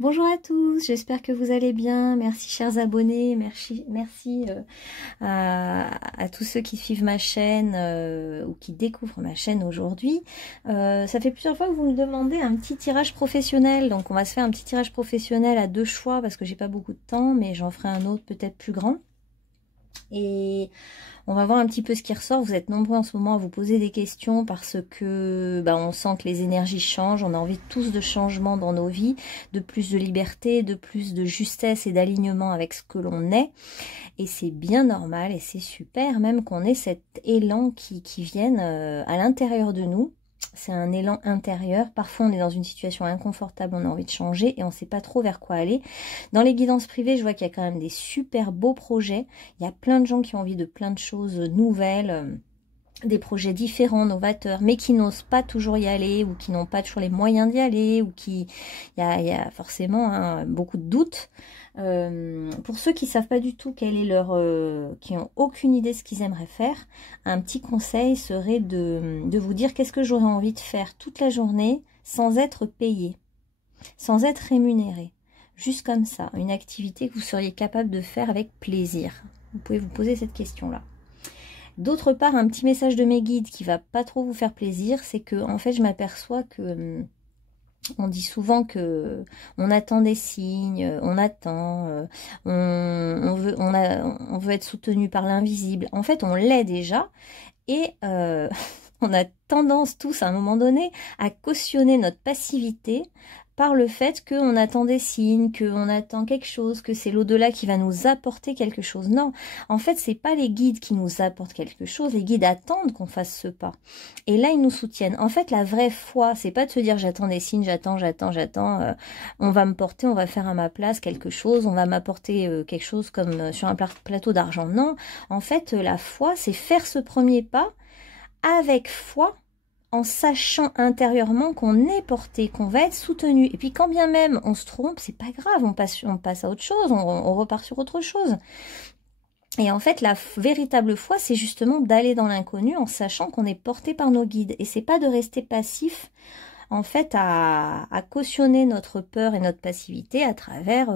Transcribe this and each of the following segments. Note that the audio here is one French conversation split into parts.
Bonjour à tous, j'espère que vous allez bien. Merci chers abonnés, merci à tous ceux qui suivent ma chaîne ou qui découvrent ma chaîne aujourd'hui. Ça fait plusieurs fois que vous me demandez un petit tirage professionnel, donc on va se faire un petit tirage professionnel à deux choix parce que j'ai pas beaucoup de temps, mais j'en ferai un autre peut-être plus grand. Et on va voir un petit peu ce qui ressort. Vous êtes nombreux en ce moment à vous poser des questions parce que on sent que les énergies changent. On a envie tous de changement dans nos vies, de plus de liberté, de plus de justesse et d'alignement avec ce que l'on est. Et c'est bien normal et c'est super même qu'on ait cet élan qui vienne à l'intérieur de nous. C'est un élan intérieur. Parfois, on est dans une situation inconfortable, on a envie de changer et on ne sait pas trop vers quoi aller. Dans les guidances privées, je vois qu'il y a quand même des super beaux projets. Il y a plein de gens qui ont envie de plein de choses nouvelles, des projets différents, novateurs, mais qui n'osent pas toujours y aller ou qui n'ont pas toujours les moyens d'y aller ou qui... Il y a forcément beaucoup de doutes. Pour ceux qui savent pas du tout quel est leur... qui ont aucune idée de ce qu'ils aimeraient faire, un petit conseil serait de vous dire qu'est-ce que j'aurais envie de faire toute la journée sans être payé, sans être rémunéré. Juste comme ça, une activité que vous seriez capable de faire avec plaisir. Vous pouvez vous poser cette question-là. D'autre part, un petit message de mes guides qui va pas trop vous faire plaisir, c'est que en fait je m'aperçois que... On dit souvent que on attend des signes, on attend, on veut être soutenu par l'invisible. En fait, on l'est déjà et on a tendance tous à un moment donné à cautionner notre passivité par le fait qu'on attend des signes, qu'on attend quelque chose, que c'est l'au-delà qui va nous apporter quelque chose. Non, en fait, c'est pas les guides qui nous apportent quelque chose. Les guides attendent qu'on fasse ce pas. Et là, ils nous soutiennent. En fait, la vraie foi, c'est pas de se dire j'attends des signes, j'attends, on va me porter, on va faire à ma place quelque chose, on va m'apporter quelque chose comme sur un plateau d'argent. Non, en fait, la foi, c'est faire ce premier pas avec foi, en sachant intérieurement qu'on est porté, qu'on va être soutenu. Et puis quand bien même on se trompe, c'est pas grave, on passe à autre chose, on repart sur autre chose. Et en fait, la véritable foi, c'est justement d'aller dans l'inconnu en sachant qu'on est porté par nos guides. Et c'est pas de rester passif, en fait, à cautionner notre peur et notre passivité à travers,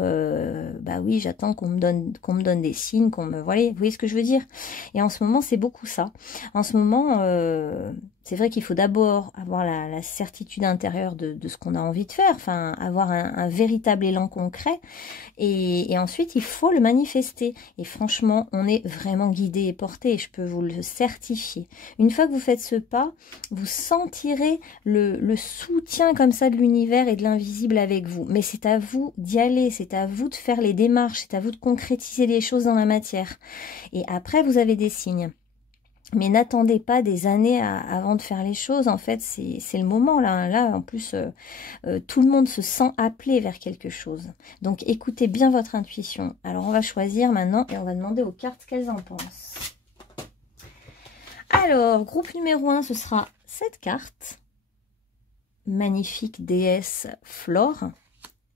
bah oui, j'attends qu'on me donne des signes, vous voyez ce que je veux dire? Et en ce moment, c'est beaucoup ça. En ce moment, c'est vrai qu'il faut d'abord avoir la certitude intérieure de ce qu'on a envie de faire, enfin, avoir un véritable élan concret. Et ensuite, il faut le manifester. Et franchement, on est vraiment guidé et porté, et je peux vous le certifier. Une fois que vous faites ce pas, vous sentirez le soutien comme ça de l'univers et de l'invisible avec vous. Mais c'est à vous d'y aller, c'est à vous de faire les démarches, c'est à vous de concrétiser les choses dans la matière. Et après, vous avez des signes. Mais n'attendez pas des années avant de faire les choses. En fait, c'est le moment là. Là, en plus, tout le monde se sent appelé vers quelque chose. Donc, écoutez bien votre intuition. Alors, on va choisir maintenant et on va demander aux cartes ce qu'elles en pensent. Alors, groupe numéro 1, ce sera cette carte. Magnifique déesse Flore.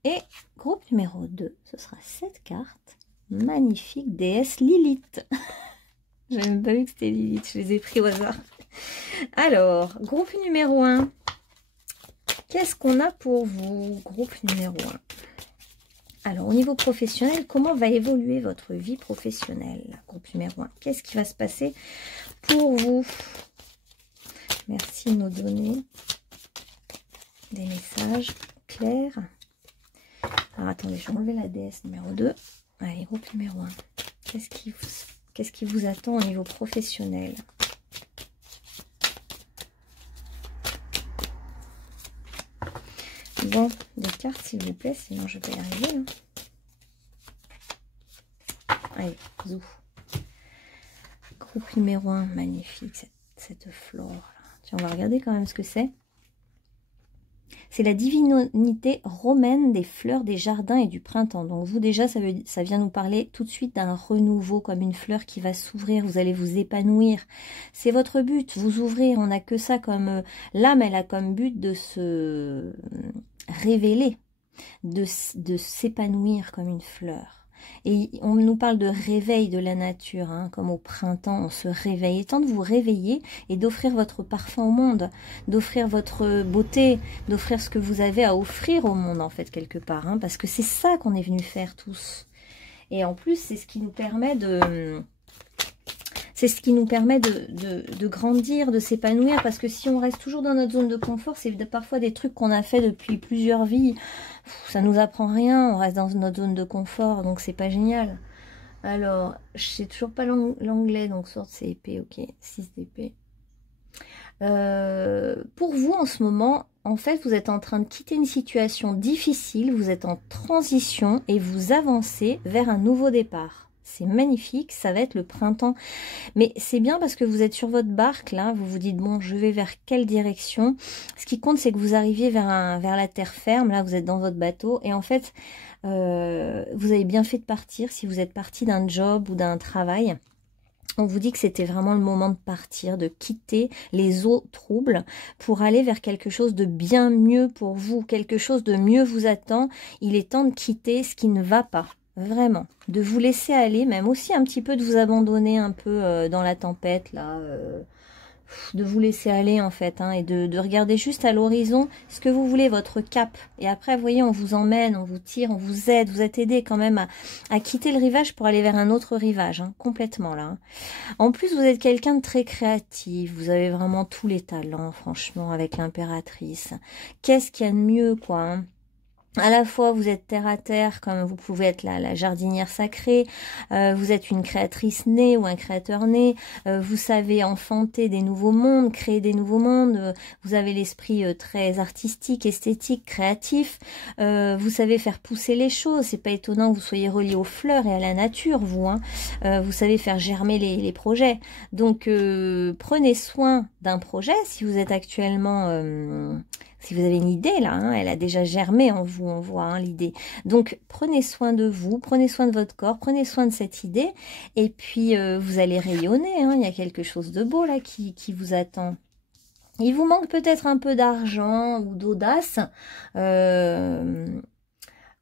Et groupe numéro 2, ce sera cette carte. Magnifique déesse Lilith. J'ai même pas vu que c'était Lilith, je les ai pris au hasard. Alors, groupe numéro 1. Qu'est-ce qu'on a pour vous, groupe numéro 1? Alors, au niveau professionnel, comment va évoluer votre vie professionnelle? Groupe numéro 1. Qu'est-ce qui va se passer pour vous? Merci de nous donner des messages clairs. Alors, attendez, je vais enlever la déesse numéro 2. Allez, groupe numéro 1. Qu'est-ce qui vous attend au niveau professionnel? Bon, des cartes s'il vous plaît, sinon je vais y arriver. Allez, zou. Groupe numéro 1, magnifique, cette flore. Tiens, on va regarder quand même ce que c'est. C'est la divinité romaine des fleurs, des jardins et du printemps. Donc vous déjà, ça vient nous parler tout de suite d'un renouveau, comme une fleur qui va s'ouvrir. Vous allez vous épanouir. C'est votre but, vous ouvrir. On n'a que ça comme... L'âme, elle a comme but de se révéler, de s'épanouir comme une fleur. Et on nous parle de réveil de la nature, hein, comme au printemps, on se réveille. Il est temps de vous réveiller et d'offrir votre parfum au monde, d'offrir votre beauté, d'offrir ce que vous avez à offrir au monde, en fait, quelque part. Hein, parce que c'est ça qu'on est venu faire tous. Et en plus, c'est ce qui nous permet de... C'est ce qui nous permet de grandir, de s'épanouir. Parce que si on reste toujours dans notre zone de confort, c'est parfois des trucs qu'on a fait depuis plusieurs vies. Ça nous apprend rien, on reste dans notre zone de confort, donc c'est pas génial. Alors, je sais toujours pas l'anglais, donc sorte c'est épée, ok, 6 d'épée. Pour vous, en ce moment, en fait, vous êtes en train de quitter une situation difficile, vous êtes en transition et vous avancez vers un nouveau départ. C'est magnifique, ça va être le printemps. Mais c'est bien parce que vous êtes sur votre barque, là, vous vous dites, bon, je vais vers quelle direction? Ce qui compte, c'est que vous arriviez vers la terre ferme, là, vous êtes dans votre bateau. Et en fait, vous avez bien fait de partir, si vous êtes parti d'un job ou d'un travail. On vous dit que c'était vraiment le moment de partir, de quitter les eaux troubles pour aller vers quelque chose de bien mieux pour vous. Quelque chose de mieux vous attend. Il est temps de quitter ce qui ne va pas. Vraiment, de vous laisser aller, même aussi un petit peu de vous abandonner un peu dans la tempête, là, de vous laisser aller en fait, hein, et de regarder juste à l'horizon ce que vous voulez, votre cap. Et après, vous voyez, on vous emmène, on vous tire, on vous aide, vous êtes aidé quand même à quitter le rivage pour aller vers un autre rivage, hein, complètement là. Hein. En plus, vous êtes quelqu'un de très créatif, vous avez vraiment tous les talents, franchement, avec l'impératrice. Qu'est-ce qu'il y a de mieux, quoi, hein? À la fois, vous êtes terre à terre, comme vous pouvez être la jardinière sacrée, vous êtes une créatrice née ou un créateur né, vous savez enfanter des nouveaux mondes, créer des nouveaux mondes, vous avez l'esprit très artistique, esthétique, créatif, vous savez faire pousser les choses, c'est pas étonnant que vous soyez relié aux fleurs et à la nature, vous, hein. Vous savez faire germer les projets. Donc, prenez soin d'un projet, si vous êtes actuellement... si vous avez une idée là, hein, elle a déjà germé en vous, on voit hein, l'idée. Donc prenez soin de vous, prenez soin de votre corps, prenez soin de cette idée et puis vous allez rayonner. Hein, il y a quelque chose de beau là qui vous attend. Il vous manque peut-être un peu d'argent ou d'audace.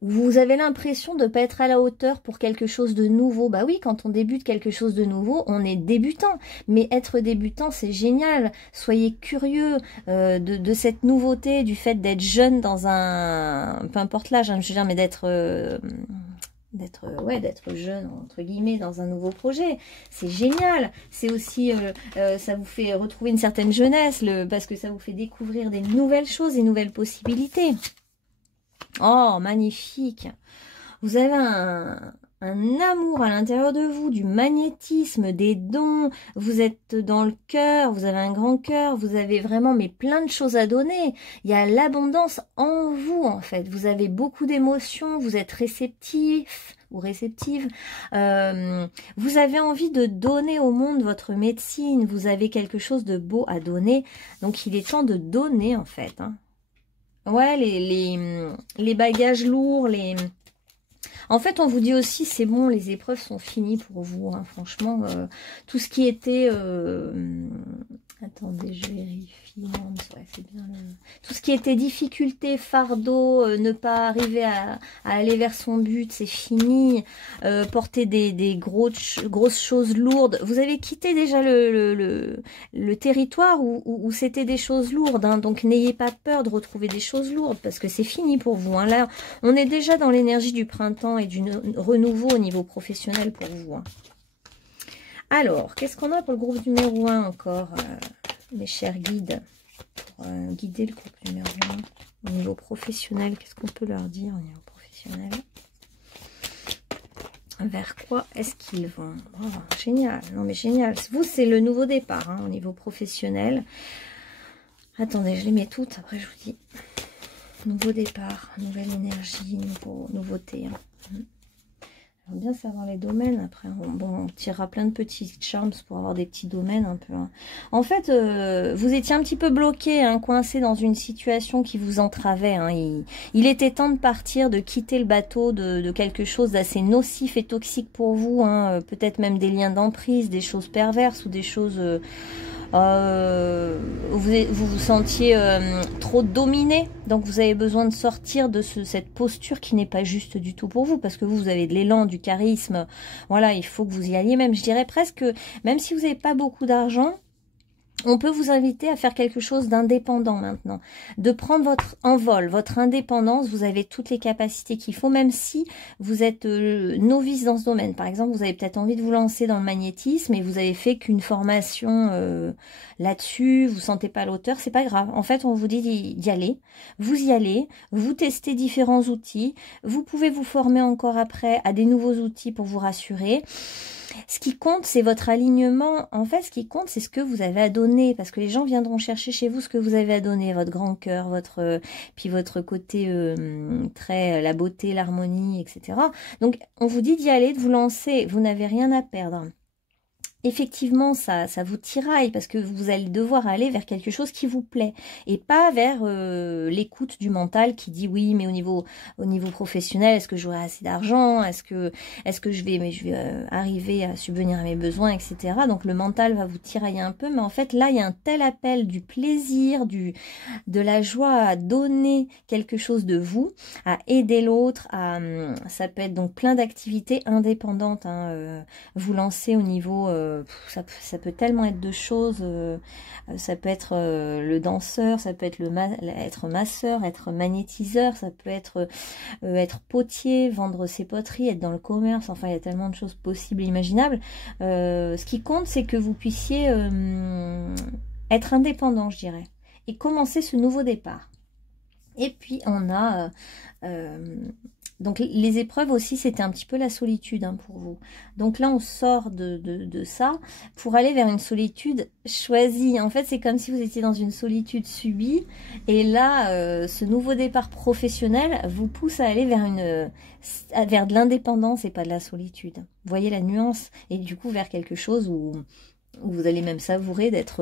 Vous avez l'impression de ne pas être à la hauteur pour quelque chose de nouveau. Bah oui, quand on débute quelque chose de nouveau, on est débutant. Mais être débutant, c'est génial. Soyez curieux de cette nouveauté, du fait d'être jeune dans un... Peu importe l'âge, hein, je veux dire, mais d'être jeune, entre guillemets, dans un nouveau projet. C'est génial. C'est aussi, ça vous fait retrouver une certaine jeunesse, parce que ça vous fait découvrir des nouvelles choses, des nouvelles possibilités. Oh, magnifique. Vous avez un amour à l'intérieur de vous, du magnétisme, des dons. Vous êtes dans le cœur, vous avez un grand cœur, vous avez vraiment mais plein de choses à donner. Il y a l'abondance en vous, en fait. Vous avez beaucoup d'émotions, vous êtes réceptif ou réceptive. Vous avez envie de donner au monde votre médecine. Vous avez quelque chose de beau à donner. Donc, il est temps de donner, en fait, hein. Ouais, les bagages lourds, En fait, on vous dit aussi, c'est bon, les épreuves sont finies pour vous, hein, franchement. Tout ce qui était... Attendez, je vérifie. Ouais, c'est bien. Tout ce qui était difficulté, fardeau, ne pas arriver à aller vers son but, c'est fini. Porter des grosses choses lourdes. Vous avez quitté déjà le territoire où c'était des choses lourdes. Hein, donc, n'ayez pas peur de retrouver des choses lourdes parce que c'est fini pour vous. Hein. Là, on est déjà dans l'énergie du printemps et du renouveau au niveau professionnel pour vous. Hein. Alors, qu'est-ce qu'on a pour le groupe numéro 1 encore, mes chers guides, pour guider le groupe numéro 1 au niveau professionnel? Qu'est-ce qu'on peut leur dire au niveau professionnel? Vers quoi est-ce qu'ils vont? Oh, génial, non mais génial. Vous, c'est le nouveau départ hein, au niveau professionnel. Attendez, je les mets toutes, après je vous dis. Nouveau départ, nouvelle énergie, nouveauté. Hein. J'aime bien savoir les domaines. Après, on tirera plein de petits charms pour avoir des petits domaines un peu. Hein. En fait, vous étiez un petit peu bloqué, hein, coincé dans une situation qui vous entravait. Hein. Il était temps de partir, de quitter le bateau de quelque chose d'assez nocif et toxique pour vous. Hein. Peut-être même des liens d'emprise, des choses perverses ou des choses... vous vous sentiez trop dominé, donc vous avez besoin de sortir de cette posture qui n'est pas juste du tout pour vous, parce que vous avez de l'élan, du charisme, voilà, il faut que vous y alliez, même je dirais presque, même si vous n'avez pas beaucoup d'argent, on peut vous inviter à faire quelque chose d'indépendant maintenant, de prendre votre envol, votre indépendance. Vous avez toutes les capacités qu'il faut, même si vous êtes novice dans ce domaine. Par exemple, vous avez peut-être envie de vous lancer dans le magnétisme et vous avez fait qu'une formation là-dessus, vous sentez pas l'auteur, c'est pas grave. En fait, on vous dit d'y aller, vous y allez, vous testez différents outils, vous pouvez vous former encore après à des nouveaux outils pour vous rassurer. Ce qui compte, c'est votre alignement. En fait, ce qui compte, c'est ce que vous avez à donner. Parce que les gens viendront chercher chez vous ce que vous avez à donner. Votre grand cœur, puis votre côté très la beauté, l'harmonie, etc. Donc, on vous dit d'y aller, de vous lancer. Vous n'avez rien à perdre. Effectivement, ça vous tiraille parce que vous allez devoir aller vers quelque chose qui vous plaît et pas vers l'écoute du mental qui dit oui, mais au niveau professionnel, est-ce que j'aurai assez d'argent, est-ce que je vais arriver à subvenir à mes besoins, etc. Donc le mental va vous tirailler un peu, mais en fait là il y a un tel appel du plaisir, de la joie à donner quelque chose de vous, à aider l'autre, ça peut être donc plein d'activités indépendantes, hein, vous lancer au niveau ça peut tellement être de choses, ça peut être le danseur, ça peut être être masseur, être magnétiseur, ça peut être potier, vendre ses poteries, être dans le commerce, enfin il y a tellement de choses possibles et imaginables. Ce qui compte, c'est que vous puissiez être indépendant, je dirais, et commencer ce nouveau départ. Et puis on a donc les épreuves aussi, c'était un petit peu la solitude, hein, pour vous. Donc là, on sort de ça pour aller vers une solitude choisie. En fait, c'est comme si vous étiez dans une solitude subie. Et là, ce nouveau départ professionnel vous pousse à aller vers de l'indépendance et pas de la solitude. Vous voyez la nuance? Et du coup, vers quelque chose où vous allez même savourer d'être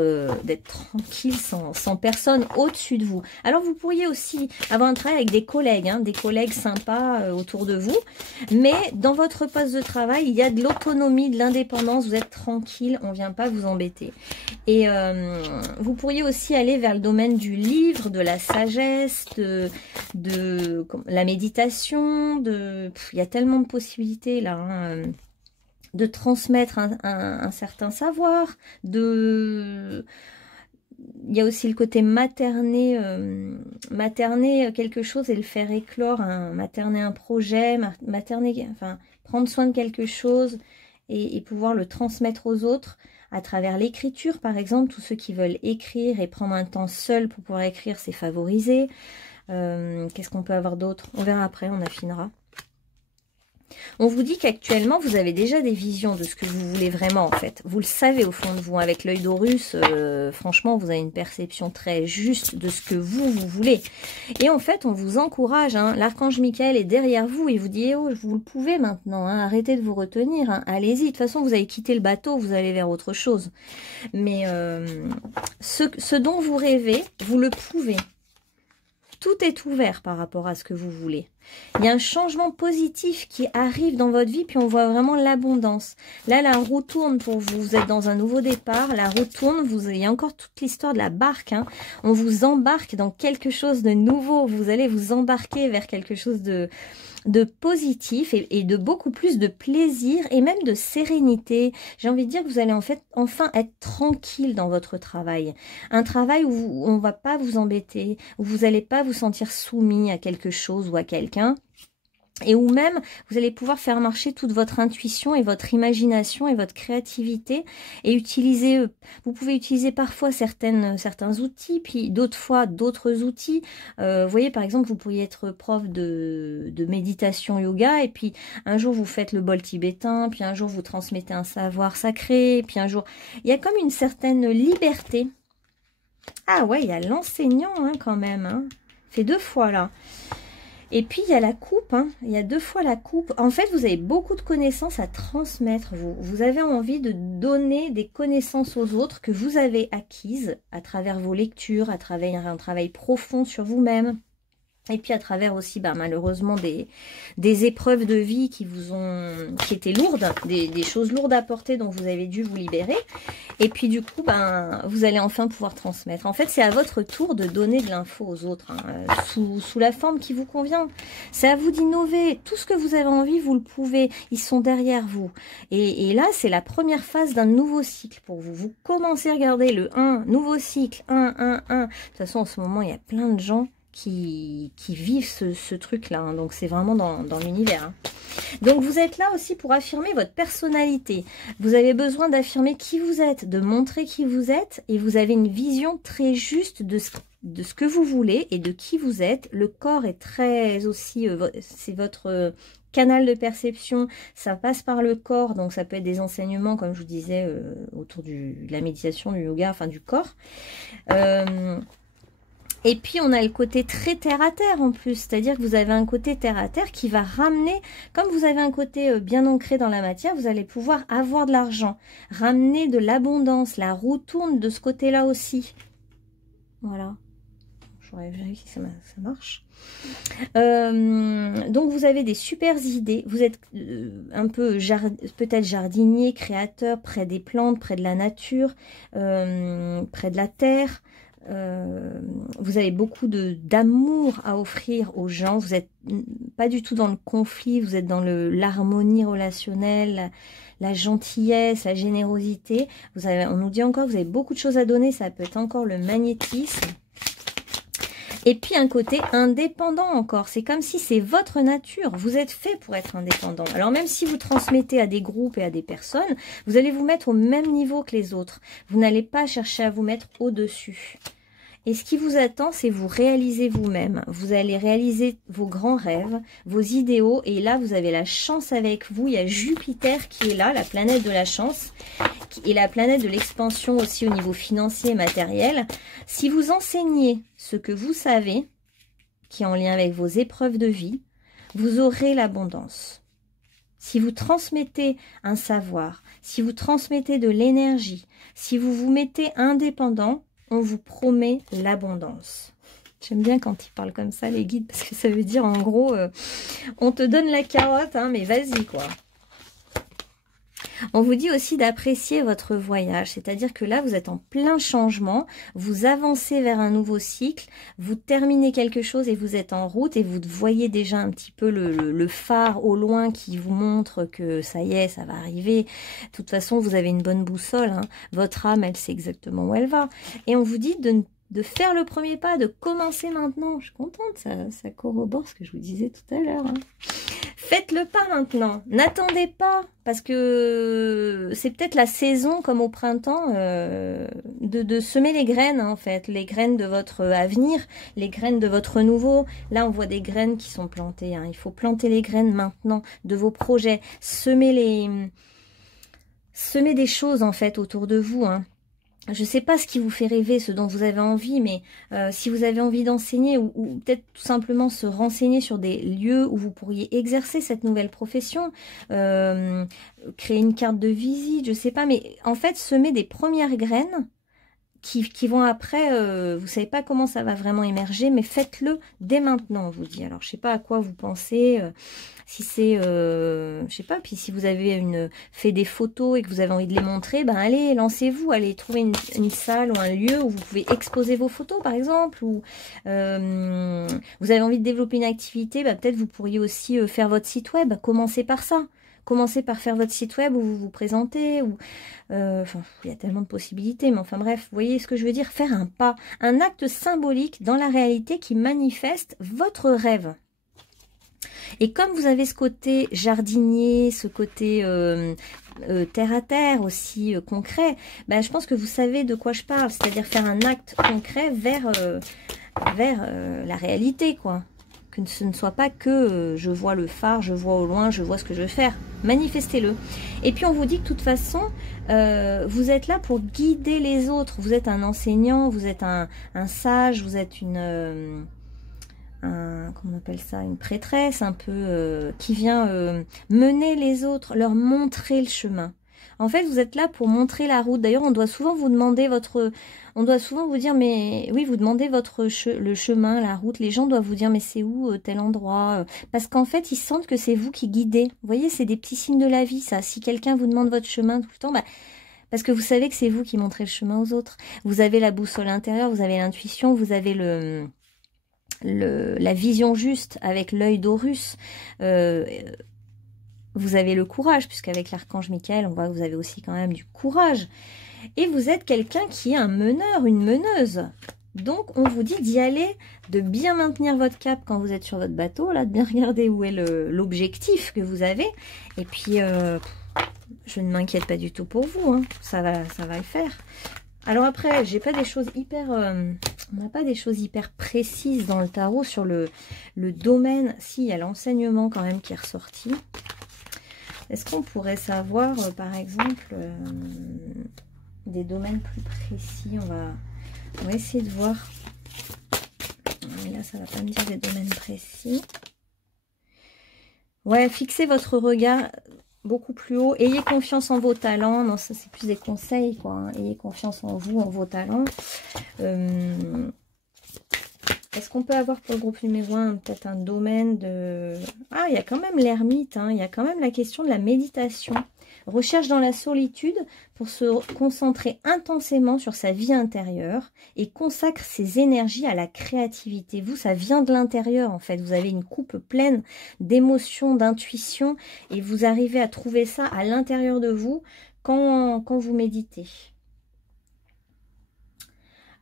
tranquille, sans personne au-dessus de vous. Alors, vous pourriez aussi avoir un travail avec des collègues, hein, des collègues sympas autour de vous. Mais dans votre poste de travail, il y a de l'autonomie, de l'indépendance. Vous êtes tranquille, on ne vient pas vous embêter. Et vous pourriez aussi aller vers le domaine du livre, de la sagesse, de la méditation. Il y a tellement de possibilités là, hein, de transmettre un certain savoir, il y a aussi le côté materner quelque chose et le faire éclore, materner un projet, enfin, prendre soin de quelque chose et pouvoir le transmettre aux autres à travers l'écriture, par exemple. Tous ceux qui veulent écrire et prendre un temps seul pour pouvoir écrire, c'est favorisé. Qu'est-ce qu'on peut avoir d'autre? On verra après, on affinera. On vous dit qu'actuellement, vous avez déjà des visions de ce que vous voulez vraiment, en fait. Vous le savez au fond de vous. Avec l'œil d'Horus, franchement, vous avez une perception très juste de ce que vous voulez. Et en fait, on vous encourage. Hein. L'archange Michael est derrière vous. Il vous dit, eh oh, vous le pouvez maintenant. Hein. Arrêtez de vous retenir. Hein. Allez-y. De toute façon, vous avez quitté le bateau. Vous allez vers autre chose. Mais ce dont vous rêvez, vous le pouvez. Tout est ouvert par rapport à ce que vous voulez. Il y a un changement positif qui arrive dans votre vie, puis on voit vraiment l'abondance. Là, la roue tourne pour vous. Vous êtes dans un nouveau départ. La roue tourne. Il y a encore toute l'histoire de la barque. Hein. On vous embarque dans quelque chose de nouveau. Vous allez vous embarquer vers quelque chose de positif et de beaucoup plus de plaisir et même de sérénité. J'ai envie de dire que vous allez en fait enfin être tranquille dans votre travail. Un travail où on ne va pas vous embêter, où vous n'allez pas vous sentir soumis à quelque chose ou à quelqu'un. Et où même, vous allez pouvoir faire marcher toute votre intuition et votre imagination et votre créativité et utiliser, vous pouvez utiliser parfois certains outils, puis d'autres fois d'autres outils. Vous voyez, par exemple, vous pourriez être prof de méditation yoga et puis un jour vous faites le bol tibétain, puis un jour vous transmettez un savoir sacré, puis un jour... Il y a comme une certaine liberté. Ah ouais, il y a l'enseignant hein, quand même. Hein. Fait 2 fois là. Et puis, il y a la coupe, hein. Il y a 2 fois la coupe. En fait, vous avez beaucoup de connaissances à transmettre, vous. Vous avez envie de donner des connaissances aux autres que vous avez acquises à travers vos lectures, à travers un travail profond sur vous-même. Et puis à travers aussi, malheureusement, des épreuves de vie qui étaient lourdes, des choses lourdes à porter dont vous avez dû vous libérer. Et puis du coup, vous allez enfin pouvoir transmettre. En fait, c'est à votre tour de donner de l'info aux autres, sous la forme qui vous convient. C'est à vous d'innover. Tout ce que vous avez envie, vous le pouvez. Ils sont derrière vous. Et là, c'est la première phase d'un nouveau cycle pour vous. Vous commencez à regarder le 1, nouveau cycle, 1. De toute façon, en ce moment, il y a plein de gens qui vivent ce truc-là. Donc, c'est vraiment dans l'univers. Donc, vous êtes là aussi pour affirmer votre personnalité. Vous avez besoin d'affirmer qui vous êtes, de montrer qui vous êtes. Et vous avez une vision très juste de ce que vous voulez et de qui vous êtes. Le corps est très aussi... c'est votre... canal de perception, ça passe par le corps, donc ça peut être des enseignements, comme je vous disais, autour de la méditation, du yoga, enfin du corps. Et puis, on a le côté très terre-à-terre en plus, c'est-à-dire que vous avez un côté terre-à-terre qui va ramener, comme vous avez un côté bien ancré dans la matière, vous allez pouvoir avoir de l'argent, ramener de l'abondance, la roue tourne de ce côté-là aussi. Voilà. J'aurais vérifié si ça marche. Donc, vous avez des super idées. Vous êtes un peu peut-être jardinier, créateur, près des plantes, près de la nature, près de la terre. Vous avez beaucoup d'amour à offrir aux gens. Vous n'êtes pas du tout dans le conflit. Vous êtes dans l'harmonie relationnelle, la gentillesse, la générosité. On nous dit encore que vous avez beaucoup de choses à donner. Ça peut être encore le magnétisme. Et puis un côté indépendant encore, c'est comme si c'est votre nature, vous êtes fait pour être indépendant. Alors même si vous transmettez à des groupes et à des personnes, vous allez vous mettre au même niveau que les autres. Vous n'allez pas chercher à vous mettre au-dessus. Et ce qui vous attend, c'est vous réaliser vous-même. Vous allez réaliser vos grands rêves, vos idéaux. Et là, vous avez la chance avec vous. Il y a Jupiter qui est là, la planète de la chance. Et la planète de l'expansion aussi au niveau financier et matériel. Si vous enseignez ce que vous savez, qui est en lien avec vos épreuves de vie, vous aurez l'abondance. Si vous transmettez un savoir, si vous transmettez de l'énergie, si vous vous mettez indépendant, on vous promet l'abondance. J'aime bien quand ils parlent comme ça, les guides, parce que ça veut dire, en gros, on te donne la carotte, mais vas-y, quoi. On vous dit aussi d'apprécier votre voyage, c'est-à-dire que là, vous êtes en plein changement, vous avancez vers un nouveau cycle, vous terminez quelque chose et vous êtes en route et vous voyez déjà un petit peu le phare au loin qui vous montre que ça y est, ça va arriver. De toute façon, vous avez une bonne boussole, votre âme, elle sait exactement où elle va. Et on vous dit de faire le premier pas, de commencer maintenant. Je suis contente, ça corrobore ce que je vous disais tout à l'heure. Faites le pas maintenant. N'attendez pas, parce que c'est peut-être la saison, comme au printemps, de semer les graines, en fait. Les graines de votre avenir, les graines de votre nouveau. Là, on voit des graines qui sont plantées. Il faut planter les graines maintenant de vos projets. Semer des choses, en fait, autour de vous, Je ne sais pas ce qui vous fait rêver, ce dont vous avez envie, mais si vous avez envie d'enseigner ou peut-être tout simplement se renseigner sur des lieux où vous pourriez exercer cette nouvelle profession, créer une carte de visite, je ne sais pas, mais en fait, semer des premières graines qui vont après, vous ne savez pas comment ça va vraiment émerger, mais faites-le dès maintenant, on vous dit. Alors, je ne sais pas à quoi vous pensez, si c'est, je sais pas, puis si vous avez fait des photos et que vous avez envie de les montrer, allez, lancez-vous, allez trouver une salle ou un lieu où vous pouvez exposer vos photos, par exemple, ou vous avez envie de développer une activité, peut-être vous pourriez aussi faire votre site web, commencez par ça. Commencez par faire votre site web où vous vous présentez, ou enfin, il y a tellement de possibilités, mais enfin bref, vous voyez ce que je veux dire, faire un pas, un acte symbolique dans la réalité qui manifeste votre rêve. Et comme vous avez ce côté jardinier, ce côté terre à terre aussi concret, je pense que vous savez de quoi je parle, c'est-à-dire faire un acte concret vers la réalité, quoi. Que ce ne soit pas que je vois le phare, je vois au loin, je vois ce que je veux faire. Manifestez-le. Et puis on vous dit que de toute façon, vous êtes là pour guider les autres. Vous êtes un enseignant, vous êtes un sage, vous êtes comment on appelle ça, une prêtresse un peu qui vient mener les autres, leur montrer le chemin. En fait, vous êtes là pour montrer la route. D'ailleurs, on doit souvent vous demander votre... On doit souvent vous dire, mais... Oui, vous demandez le chemin, la route. Les gens doivent vous dire, mais c'est où tel endroit? Parce qu'en fait, ils sentent que c'est vous qui guidez. Vous voyez, c'est des petits signes de la vie, ça. Si quelqu'un vous demande votre chemin tout le temps, bah... Parce que vous savez que c'est vous qui montrez le chemin aux autres. Vous avez la boussole intérieure, vous avez l'intuition, vous avez la vision juste avec l'œil d'Horus. Vous avez le courage, puisqu'avec l'archange Michael, on voit que vous avez aussi quand même du courage. Et vous êtes quelqu'un qui est un meneur, une meneuse. Donc, on vous dit d'y aller, de bien maintenir votre cap quand vous êtes sur votre bateau, là, de bien regarder où est l'objectif que vous avez. Et puis, je ne m'inquiète pas du tout pour vous, hein. Ça va le faire. Alors après, j'ai pas des choses hyper... on n'a pas des choses hyper précises dans le tarot sur le domaine. Si, il y a l'enseignement quand même qui est ressorti. Est-ce qu'on pourrait savoir, par exemple, des domaines plus précis? On va essayer de voir. Mais là, ça va pas me dire des domaines précis. Ouais, fixez votre regard beaucoup plus haut. Ayez confiance en vos talents. Non, ça, c'est plus des conseils, quoi, hein. Ayez confiance en vous, en vos talents. Est-ce qu'on peut avoir pour le groupe numéro 1 peut-être un domaine de... Ah, il y a quand même l'ermite, hein. Il y a quand même la question de la méditation. Recherche dans la solitude pour se concentrer intensément sur sa vie intérieure et consacre ses énergies à la créativité. Vous, ça vient de l'intérieur en fait. Vous avez une coupe pleine d'émotions, d'intuition et vous arrivez à trouver ça à l'intérieur de vous quand vous méditez.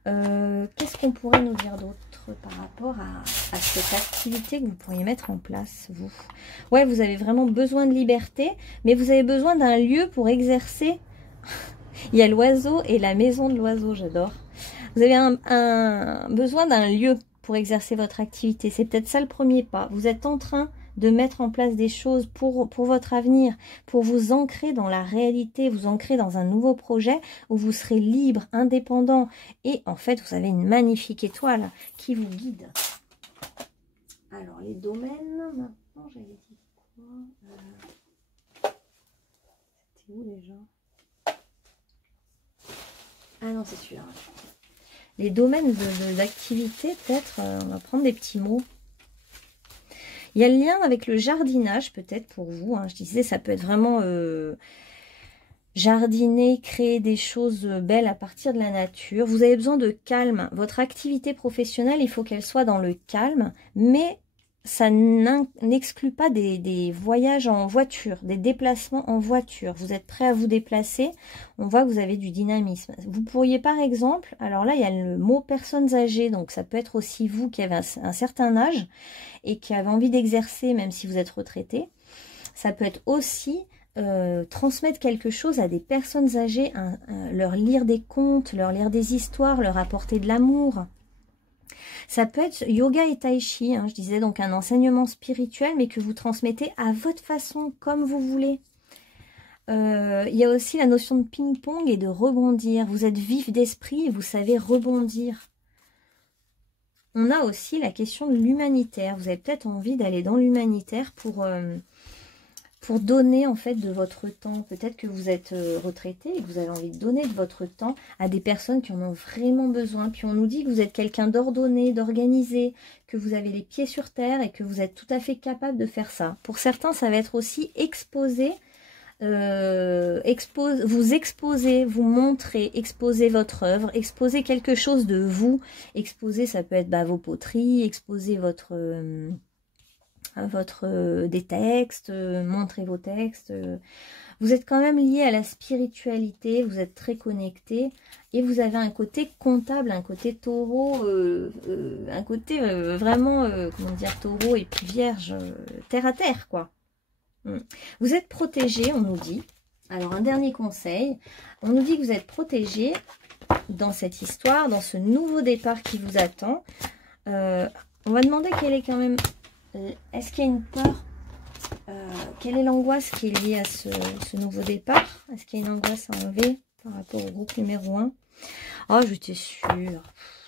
Qu'est-ce qu'on pourrait nous dire d'autre par rapport à cette activité que vous pourriez mettre en place, vous? Ouais, vous avez vraiment besoin de liberté, mais vous avez besoin d'un lieu pour exercer. Il y a l'oiseau et la maison de l'oiseau, j'adore. Vous avez besoin d'un lieu pour exercer votre activité. C'est peut-être ça le premier pas. Vous êtes en train de mettre en place des choses pour votre avenir, pour vous ancrer dans la réalité, vous ancrer dans un nouveau projet où vous serez libre, indépendant. Et en fait, vous avez une magnifique étoile qui vous guide. Alors, les domaines, maintenant, j'avais dit quoi? C'était où déjà? Ah non, c'est celui-là. Les domaines d'activité, peut-être, on va prendre des petits mots. Il y a le lien avec le jardinage, peut-être pour vous, hein. Je disais, ça peut être vraiment jardiner, créer des choses belles à partir de la nature. Vous avez besoin de calme. Votre activité professionnelle, il faut qu'elle soit dans le calme, mais ça n'exclut pas des voyages en voiture, des déplacements en voiture. Vous êtes prêt à vous déplacer. On voit que vous avez du dynamisme. Vous pourriez par exemple, alors là il y a le mot personnes âgées, donc ça peut être aussi vous qui avez un certain âge et qui avez envie d'exercer même si vous êtes retraité. Ça peut être aussi transmettre quelque chose à des personnes âgées, leur lire des contes, leur lire des histoires, leur apporter de l'amour. Ça peut être yoga et tai chi, hein, je disais, donc un enseignement spirituel, mais que vous transmettez à votre façon, comme vous voulez. Il y a aussi la notion de ping-pong et de rebondir. Vous êtes vif d'esprit et vous savez rebondir. On a aussi la question de l'humanitaire. Vous avez peut-être envie d'aller dans l'humanitaire pour donner en fait de votre temps. Peut-être que vous êtes retraité et que vous avez envie de donner de votre temps à des personnes qui en ont vraiment besoin. Puis on nous dit que vous êtes quelqu'un d'ordonné, d'organisé, que vous avez les pieds sur terre et que vous êtes tout à fait capable de faire ça. Pour certains, ça va être aussi exposer, vous exposer, vous montrer, exposer votre œuvre, exposer quelque chose de vous. Exposer, ça peut être vos poteries, exposer des textes, montrer vos textes. Vous êtes quand même lié à la spiritualité, vous êtes très connecté et vous avez un côté comptable, un côté taureau, un côté vraiment, comment dire, taureau et puis vierge, terre à terre, quoi. Vous êtes protégé, on nous dit. Alors, un dernier conseil, on nous dit que vous êtes protégé dans cette histoire, dans ce nouveau départ qui vous attend. On va demander quelle est quand même... Est-ce qu'il y a une peur? Quelle est l'angoisse qui est liée à ce nouveau départ? Est-ce qu'il y a une angoisse à enlever par rapport au groupe numéro 1? Oh, j'étais sûre.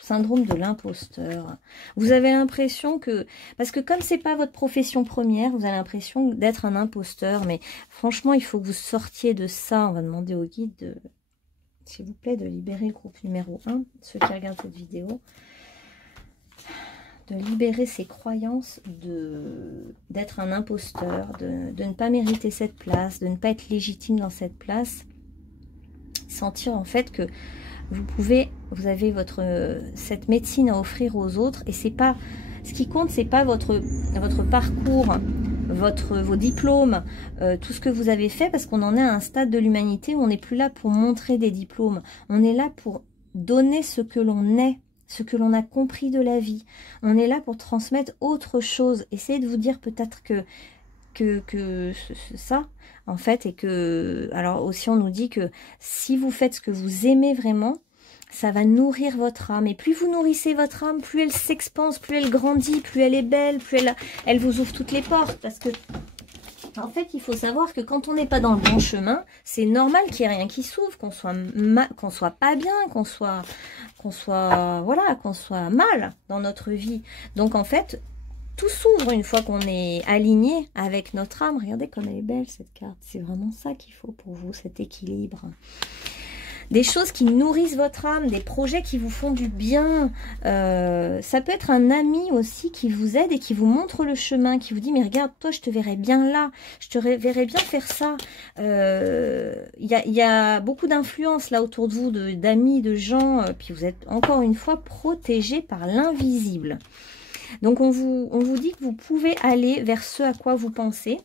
syndrome de l'imposteur. Vous avez l'impression que... Parce que comme c'est pas votre profession première, vous avez l'impression d'être un imposteur. Mais franchement, il faut que vous sortiez de ça. On va demander au guide, s'il vous plaît, de libérer le groupe numéro 1, ceux qui regardent cette vidéo. De libérer ses croyances d'être un imposteur, de ne pas mériter cette place, de ne pas être légitime dans cette place. Sentir en fait que vous avez cette médecine à offrir aux autres, et c'est pas ce qui compte, c'est pas votre parcours, vos diplômes, tout ce que vous avez fait, parce qu'on en est à un stade de l'humanité où on n'est plus là pour montrer des diplômes, on est là pour donner ce que l'on est, ce que l'on a compris de la vie. On est là pour transmettre autre chose. Essayez de vous dire peut-être que ça, en fait, et que... Alors aussi, on nous dit que si vous faites ce que vous aimez vraiment, ça va nourrir votre âme. Et plus vous nourrissez votre âme, plus elle s'expanse, plus elle grandit, plus elle est belle, plus elle vous ouvre toutes les portes. Parce que, en fait, il faut savoir que quand on n'est pas dans le bon chemin, c'est normal qu'il n'y ait rien qui s'ouvre, qu'on soit pas bien, qu'on soit mal dans notre vie. Donc, en fait, tout s'ouvre une fois qu'on est aligné avec notre âme. Regardez comme elle est belle, cette carte. C'est vraiment ça qu'il faut pour vous, cet équilibre. Des choses qui nourrissent votre âme, des projets qui vous font du bien. Ça peut être un ami aussi qui vous aide et qui vous montre le chemin, qui vous dit, mais regarde, toi, je te verrais bien là, je te verrais bien faire ça. Y a beaucoup d'influence là autour de vous, d'amis, de gens, puis vous êtes encore une fois protégé par l'invisible. Donc, on vous dit que vous pouvez aller vers ce à quoi vous pensez,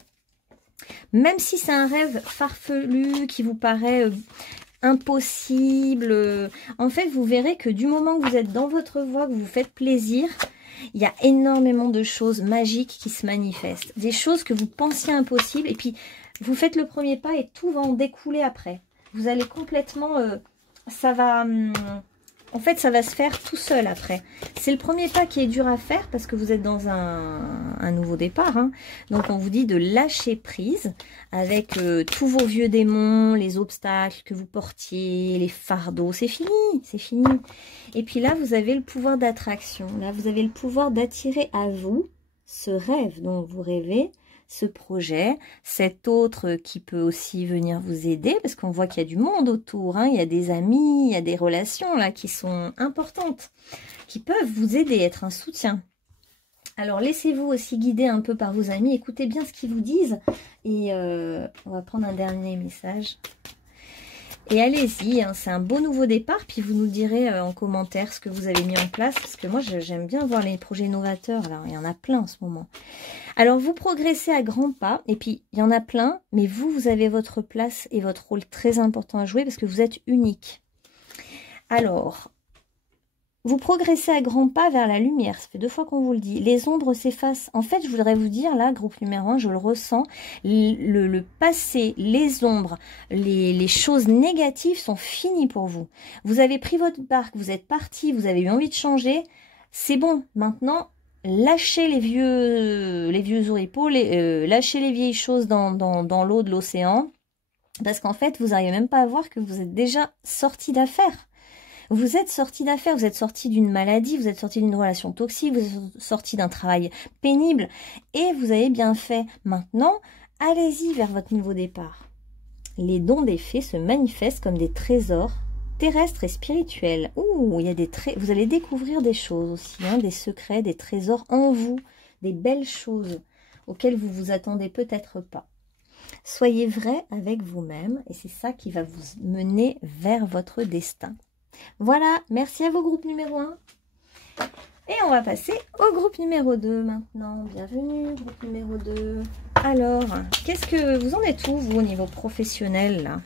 même si c'est un rêve farfelu qui vous paraît... impossible. En fait, vous verrez que du moment que vous êtes dans votre voie, que vous vous faites plaisir, il y a énormément de choses magiques qui se manifestent. Des choses que vous pensiez impossibles. Et puis, vous faites le premier pas et tout va en découler après. Vous allez complètement... ça va... en fait, ça va se faire tout seul après. C'est le premier pas qui est dur à faire parce que vous êtes dans un nouveau départ. Hein. Donc, on vous dit de lâcher prise avec tous vos vieux démons, les obstacles que vous portiez, les fardeaux. C'est fini, c'est fini. Et puis là, vous avez le pouvoir d'attraction. Là, vous avez le pouvoir d'attirer à vous ce rêve dont vous rêvez, ce projet, cet autre qui peut aussi venir vous aider, parce qu'on voit qu'il y a du monde autour, hein, il y a des amis, il y a des relations là qui sont importantes, qui peuvent vous aider, être un soutien. Alors laissez-vous aussi guider un peu par vos amis, écoutez bien ce qu'ils vous disent, et on va prendre un dernier message. Et allez-y, hein, c'est un beau nouveau départ, puis vous nous direz en commentaire ce que vous avez mis en place, parce que moi j'aime bien voir les projets novateurs, là, il y en a plein en ce moment. Alors vous progressez à grands pas, et puis il y en a plein, mais vous avez votre place et votre rôle très important à jouer, parce que vous êtes unique. Alors, vous progressez à grands pas vers la lumière, ça fait 2 fois qu'on vous le dit. Les ombres s'effacent. En fait, je voudrais vous dire, là, groupe numéro 1, je le ressens, le passé, les ombres, les choses négatives sont finies pour vous. Vous avez pris votre barque, vous êtes parti, vous avez eu envie de changer. C'est bon, maintenant, lâchez les vieux oripeaux, lâchez les vieilles choses dans l'eau de l'océan, parce qu'en fait, vous n'arrivez même pas à voir que vous êtes déjà sorti d'affaires. Vous êtes sorti d'affaires, vous êtes sorti d'une maladie, vous êtes sorti d'une relation toxique, vous êtes sorti d'un travail pénible et vous avez bien fait. Maintenant, allez-y vers votre nouveau départ. Les dons des fées se manifestent comme des trésors terrestres et spirituels. Ouh, il y a vous allez découvrir des choses aussi, hein, des secrets, des trésors en vous, des belles choses auxquelles vous vous attendez peut-être pas. Soyez vrai avec vous-même et c'est ça qui va vous mener vers votre destin. Voilà, merci à vous groupe numéro 1. Et on va passer au groupe numéro 2 maintenant. Bienvenue, groupe numéro 2. Alors, qu'est-ce que vous en êtes où, vous, au niveau professionnel, là?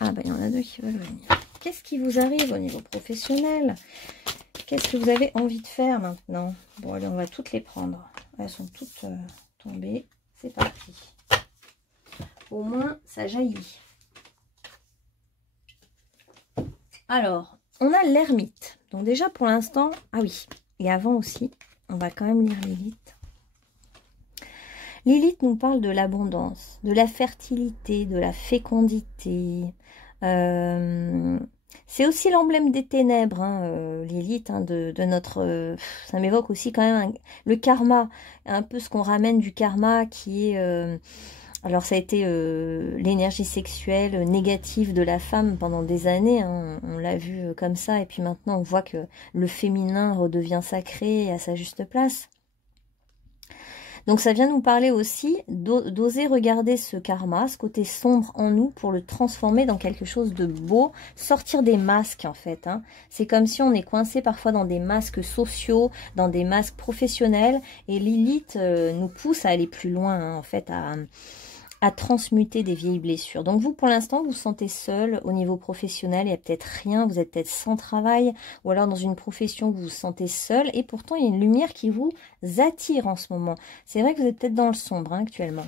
Ah, bah, il y en a 2 qui veulent venir. Qu'est-ce qui vous arrive au niveau professionnel? Qu'est-ce que vous avez envie de faire maintenant? Bon, allez, on va toutes les prendre. Elles sont toutes tombées. C'est parti. Au moins, ça jaillit. Alors, on a l'ermite. Donc déjà, pour l'instant... Ah oui, et avant aussi, on va quand même lire Lilith. Lilith nous parle de l'abondance, de la fertilité, de la fécondité. C'est aussi l'emblème des ténèbres, hein, Lilith, hein, de notre... ça m'évoque aussi quand même le karma, un peu ce qu'on ramène du karma qui est... alors ça a été l'énergie sexuelle négative de la femme pendant des années, hein, on l'a vu comme ça, et puis maintenant on voit que le féminin redevient sacré à sa juste place. Donc ça vient nous parler aussi d'oser regarder ce karma, ce côté sombre en nous pour le transformer dans quelque chose de beau, sortir des masques en fait. Hein. C'est comme si on est coincé parfois dans des masques sociaux, dans des masques professionnels et Lilith nous pousse à aller plus loin hein, en fait, à transmuter des vieilles blessures. Donc vous, pour l'instant, vous vous sentez seul au niveau professionnel, il n'y a peut-être rien, vous êtes peut-être sans travail, ou alors dans une profession, vous vous sentez seul, et pourtant, il y a une lumière qui vous attire en ce moment. C'est vrai que vous êtes peut-être dans le sombre hein, actuellement.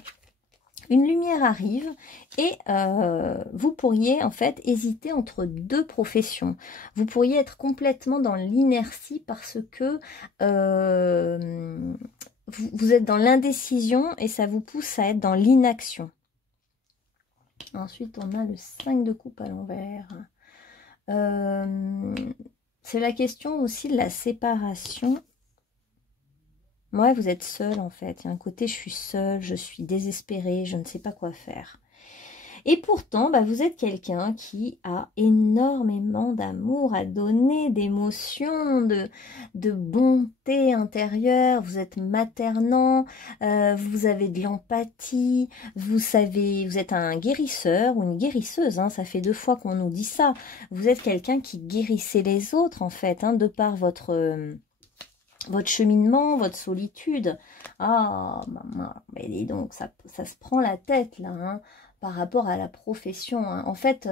Une lumière arrive et vous pourriez en fait hésiter entre deux professions. Vous pourriez être complètement dans l'inertie parce que vous êtes dans l'indécision et ça vous pousse à être dans l'inaction. Ensuite, on a le 5 de coupe à l'envers. C'est la question aussi de la séparation. Ouais, vous êtes seul en fait. Il y a un côté, je suis seule, je suis désespérée, je ne sais pas quoi faire. Et pourtant, bah, vous êtes quelqu'un qui a énormément d'amour à donner, d'émotions, de bonté intérieure. Vous êtes maternant, vous avez de l'empathie, vous savez, vous êtes un guérisseur ou une guérisseuse. Hein, ça fait 2 fois qu'on nous dit ça. Vous êtes quelqu'un qui guérissait les autres en fait, hein, de par votre cheminement, votre solitude. Ah, maman, mais dis donc, ça se prend la tête là, hein, par rapport à la profession. Hein. En fait,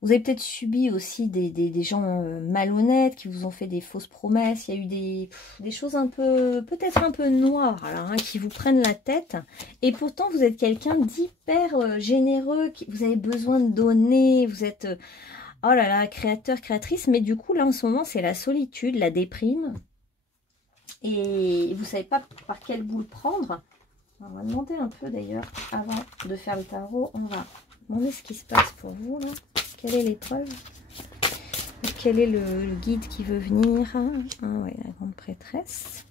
vous avez peut-être subi aussi des gens malhonnêtes qui vous ont fait des fausses promesses. Il y a eu des choses un peu, peut-être un peu noires, alors, hein, qui vous prennent la tête. Et pourtant, vous êtes quelqu'un d'hyper généreux, vous avez besoin de donner, vous êtes... oh là là, créateur, créatrice, mais du coup, là, en ce moment, c'est la solitude, la déprime. Et vous ne savez pas par quelle boule prendre. On va demander un peu, d'ailleurs, avant de faire le tarot, on va demander ce qui se passe pour vous, là. Quelle est l'épreuve? Quel est le guide qui veut venir? Ah ouais, la grande prêtresse.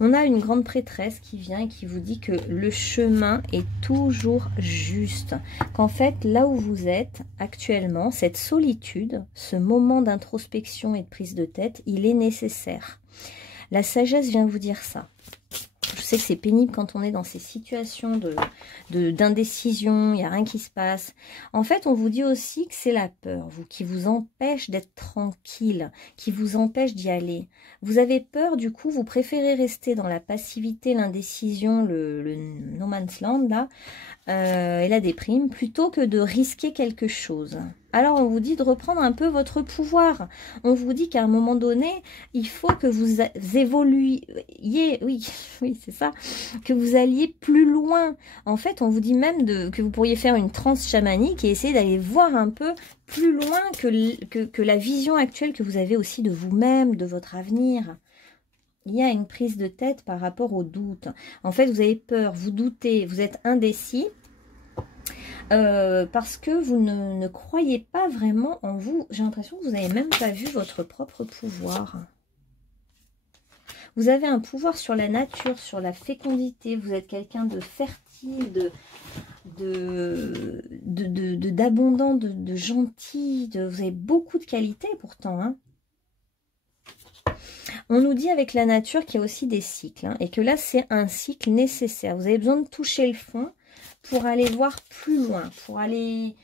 On a une grande prêtresse qui vient et qui vous dit que le chemin est toujours juste. Qu'en fait, là où vous êtes actuellement, cette solitude, ce moment d'introspection et de prise de tête, il est nécessaire. La sagesse vient vous dire ça. Je sais que c'est pénible quand on est dans ces situations d'indécision, il n'y a rien qui se passe. En fait, on vous dit aussi que c'est la peur, qui vous empêche d'être tranquille, qui vous empêche d'y aller. Vous avez peur, du coup, vous préférez rester dans la passivité, l'indécision, le no man's land, là, et la déprime, plutôt que de risquer quelque chose. Alors, on vous dit de reprendre un peu votre pouvoir. On vous dit qu'à un moment donné, il faut que vous évoluiez, oui, c'est ça, que vous alliez plus loin. En fait, on vous dit même que vous pourriez faire une transe chamanique et essayer d'aller voir un peu plus loin que la vision actuelle que vous avez aussi de vous-même, de votre avenir. Il y a une prise de tête par rapport au doute. En fait, vous avez peur, vous doutez, vous êtes indécis. Parce que vous ne croyez pas vraiment en vous. J'ai l'impression que vous n'avez même pas vu votre propre pouvoir. Vous avez un pouvoir sur la nature, sur la fécondité. Vous êtes quelqu'un de fertile, d'abondant, de gentil. Vous avez beaucoup de qualités pourtant. Hein. On nous dit avec la nature qu'il y a aussi des cycles. Hein, et que là, c'est un cycle nécessaire. Vous avez besoin de toucher le fond pour aller voir plus loin, pour aller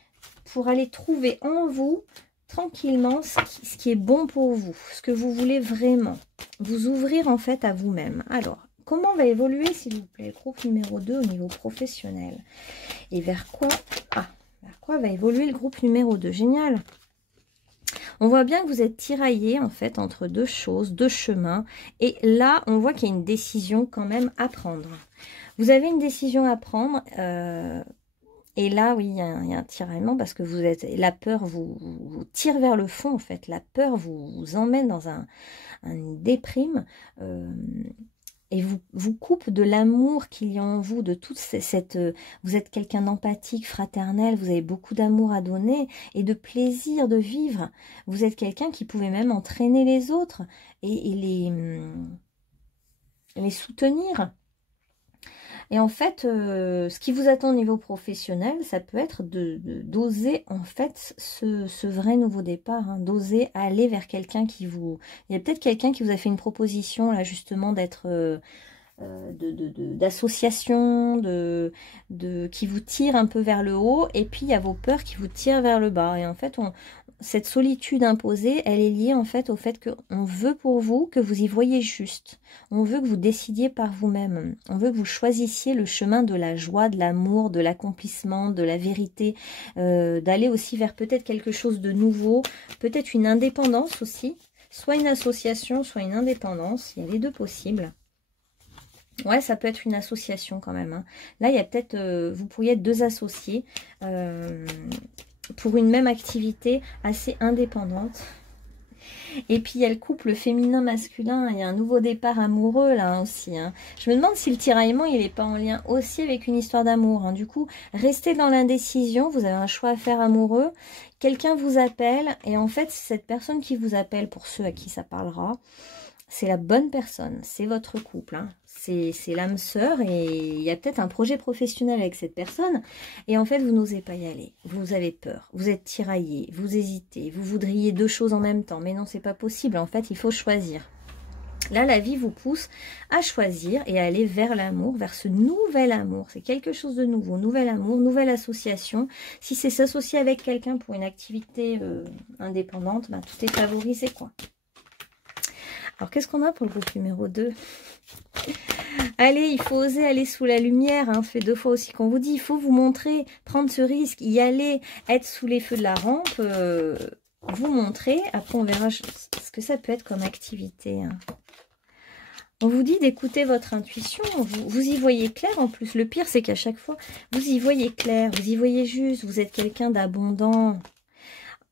trouver en vous tranquillement ce qui est bon pour vous, ce que vous voulez vraiment. Vous ouvrir en fait à vous-même. Alors, comment va évoluer, s'il vous plaît, le groupe numéro 2 au niveau professionnel? Et vers quoi va évoluer le groupe numéro 2? Génial. On voit bien que vous êtes tiraillé en fait entre deux choses, deux chemins. Et là, on voit qu'il y a une décision quand même à prendre. Vous avez une décision à prendre. Et là, oui, il y a un tiraillement parce que la peur vous tire vers le fond en fait. La peur vous emmène dans une déprime. Et vous coupe de l'amour qu'il y a en vous, de toute cette... vous êtes quelqu'un d'empathique, fraternel, vous avez beaucoup d'amour à donner et de plaisir de vivre. Vous êtes quelqu'un qui pouvait même entraîner les autres et les soutenir. Et en fait, ce qui vous attend au niveau professionnel, ça peut être d'oser en fait ce vrai nouveau départ, hein, d'oser aller vers quelqu'un qui vous... Il y a peut-être quelqu'un qui vous a fait une proposition là justement d'être... d'association, qui vous tire un peu vers le haut, et puis il y a vos peurs qui vous tirent vers le bas. Et en fait, cette solitude imposée, elle est liée en fait au fait qu'on veut pour vous que vous y voyez juste. On veut que vous décidiez par vous-même. On veut que vous choisissiez le chemin de la joie, de l'amour, de l'accomplissement, de la vérité, d'aller aussi vers peut-être quelque chose de nouveau, peut-être une indépendance aussi, soit une association, soit une indépendance. Il y a les deux possibles. Ouais, ça peut être une association quand même, hein. Là, il y a peut-être, vous pourriez être deux associés pour une même activité assez indépendante. Et puis, il y a le couple féminin-masculin. Il y a un nouveau départ amoureux, là, aussi, hein. Je me demande si le tiraillement, il n'est pas en lien aussi avec une histoire d'amour, hein. Du coup, restez dans l'indécision. Vous avez un choix à faire amoureux. Quelqu'un vous appelle. Et en fait, cette personne qui vous appelle, pour ceux à qui ça parlera, c'est la bonne personne. C'est votre couple, hein. C'est l'âme sœur et il y a peut-être un projet professionnel avec cette personne et en fait vous n'osez pas y aller, vous avez peur, vous êtes tiraillé, vous hésitez, vous voudriez deux choses en même temps, mais non c'est pas possible, en fait il faut choisir. Là la vie vous pousse à choisir et à aller vers l'amour, vers ce nouvel amour, c'est quelque chose de nouveau, nouvel amour, nouvelle association. Si c'est s'associer avec quelqu'un pour une activité indépendante, bah, tout est favorisé quoi. Alors qu'est-ce qu'on a pour le groupe numéro 2 ? Allez, il faut oser aller sous la lumière, hein. Ça fait 2 fois aussi qu'on vous dit, il faut vous montrer, prendre ce risque, y aller, être sous les feux de la rampe, vous montrer. Après, on verra ce que ça peut être comme activité, hein. On vous dit d'écouter votre intuition, vous y voyez clair en plus. Le pire, c'est qu'à chaque fois, vous y voyez clair, vous y voyez juste, vous êtes quelqu'un d'abondant.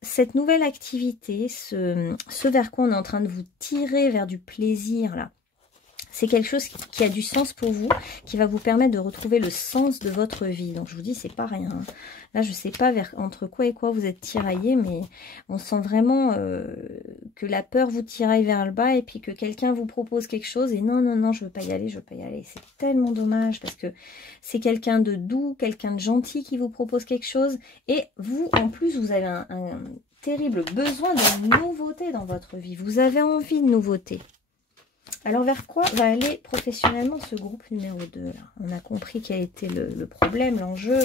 Cette nouvelle activité, ce vers quoi on est en train de vous tirer vers du plaisir, là, c'est quelque chose qui a du sens pour vous, qui va vous permettre de retrouver le sens de votre vie. Donc je vous dis, c'est pas rien. Là, je sais pas entre quoi et quoi vous êtes tiraillé, mais on sent vraiment que la peur vous tiraille vers le bas et puis que quelqu'un vous propose quelque chose et non, non, non, je veux pas y aller, je veux pas y aller. C'est tellement dommage parce que c'est quelqu'un de doux, quelqu'un de gentil qui vous propose quelque chose et vous, en plus, vous avez un terrible besoin de nouveauté dans votre vie. Vous avez envie de nouveauté. Alors, vers quoi va aller professionnellement ce groupe numéro 2 là? On a compris quel était le problème, l'enjeu.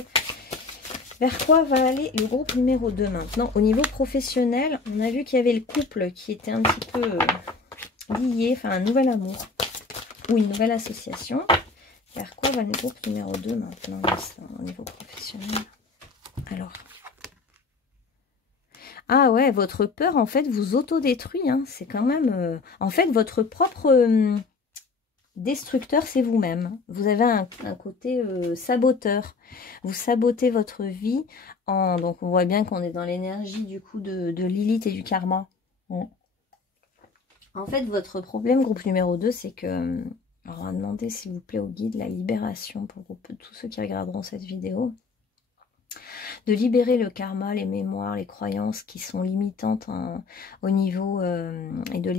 Vers quoi va aller le groupe numéro 2 maintenant? Au niveau professionnel, on a vu qu'il y avait le couple qui était un petit peu lié, enfin un nouvel amour ou une nouvelle association. Vers quoi va le groupe numéro 2 maintenant au niveau professionnel? Alors... Ah ouais, votre peur, en fait, vous autodétruit, hein. C'est quand même... en fait, votre propre destructeur, c'est vous-même. Vous avez un côté saboteur. Vous sabotez votre vie. Donc, on voit bien qu'on est dans l'énergie, du coup, de Lilith et du karma. Ouais. En fait, votre problème, groupe numéro 2, c'est que... Alors, on va demander, s'il vous plaît, au guide, la libération pour tous ceux qui regarderont cette vidéo. De libérer le karma, les mémoires, les croyances qui sont limitantes au niveau et de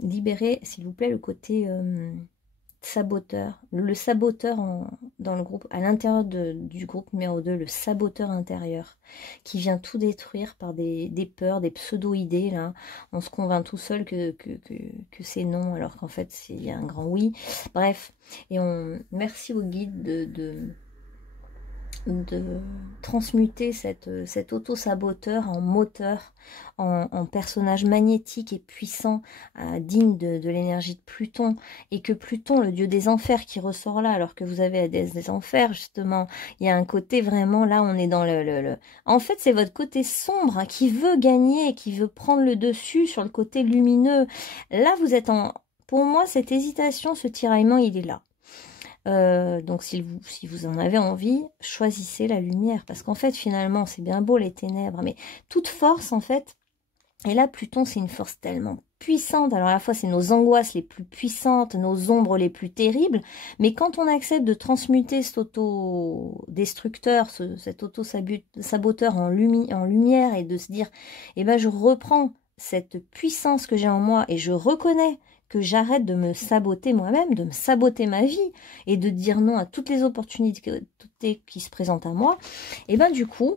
libérer, s'il vous plaît, le côté saboteur. Le saboteur dans le groupe, à l'intérieur du groupe numéro 2, le saboteur intérieur qui vient tout détruire par des peurs, des pseudo-idées. Là, on se convainc tout seul que c'est non, alors qu'en fait, il y a un grand oui. Bref, et merci au guide de transmuter cet auto-saboteur en moteur, en personnage magnétique et puissant, digne de l'énergie de Pluton, et que Pluton, le dieu des enfers, qui ressort là, alors que vous avez la déesse des enfers, justement, il y a un côté vraiment, là, on est dans En fait, c'est votre côté sombre, hein, qui veut gagner, qui veut prendre le dessus sur le côté lumineux. Là, vous êtes Pour moi, cette hésitation, ce tiraillement, il est là. Donc si vous en avez envie, choisissez la lumière, parce qu'en fait finalement c'est bien beau les ténèbres, mais toute force en fait, et là Pluton c'est une force tellement puissantes. Alors à la fois, c'est nos angoisses les plus puissantes, nos ombres les plus terribles. Mais quand on accepte de transmuter cet auto-destructeur, cet auto-saboteur en lumière et de se dire, eh ben, je reprends cette puissance que j'ai en moi et je reconnais que j'arrête de me saboter moi-même, de me saboter ma vie et de dire non à toutes les opportunités qui se présentent à moi, et bien du coup,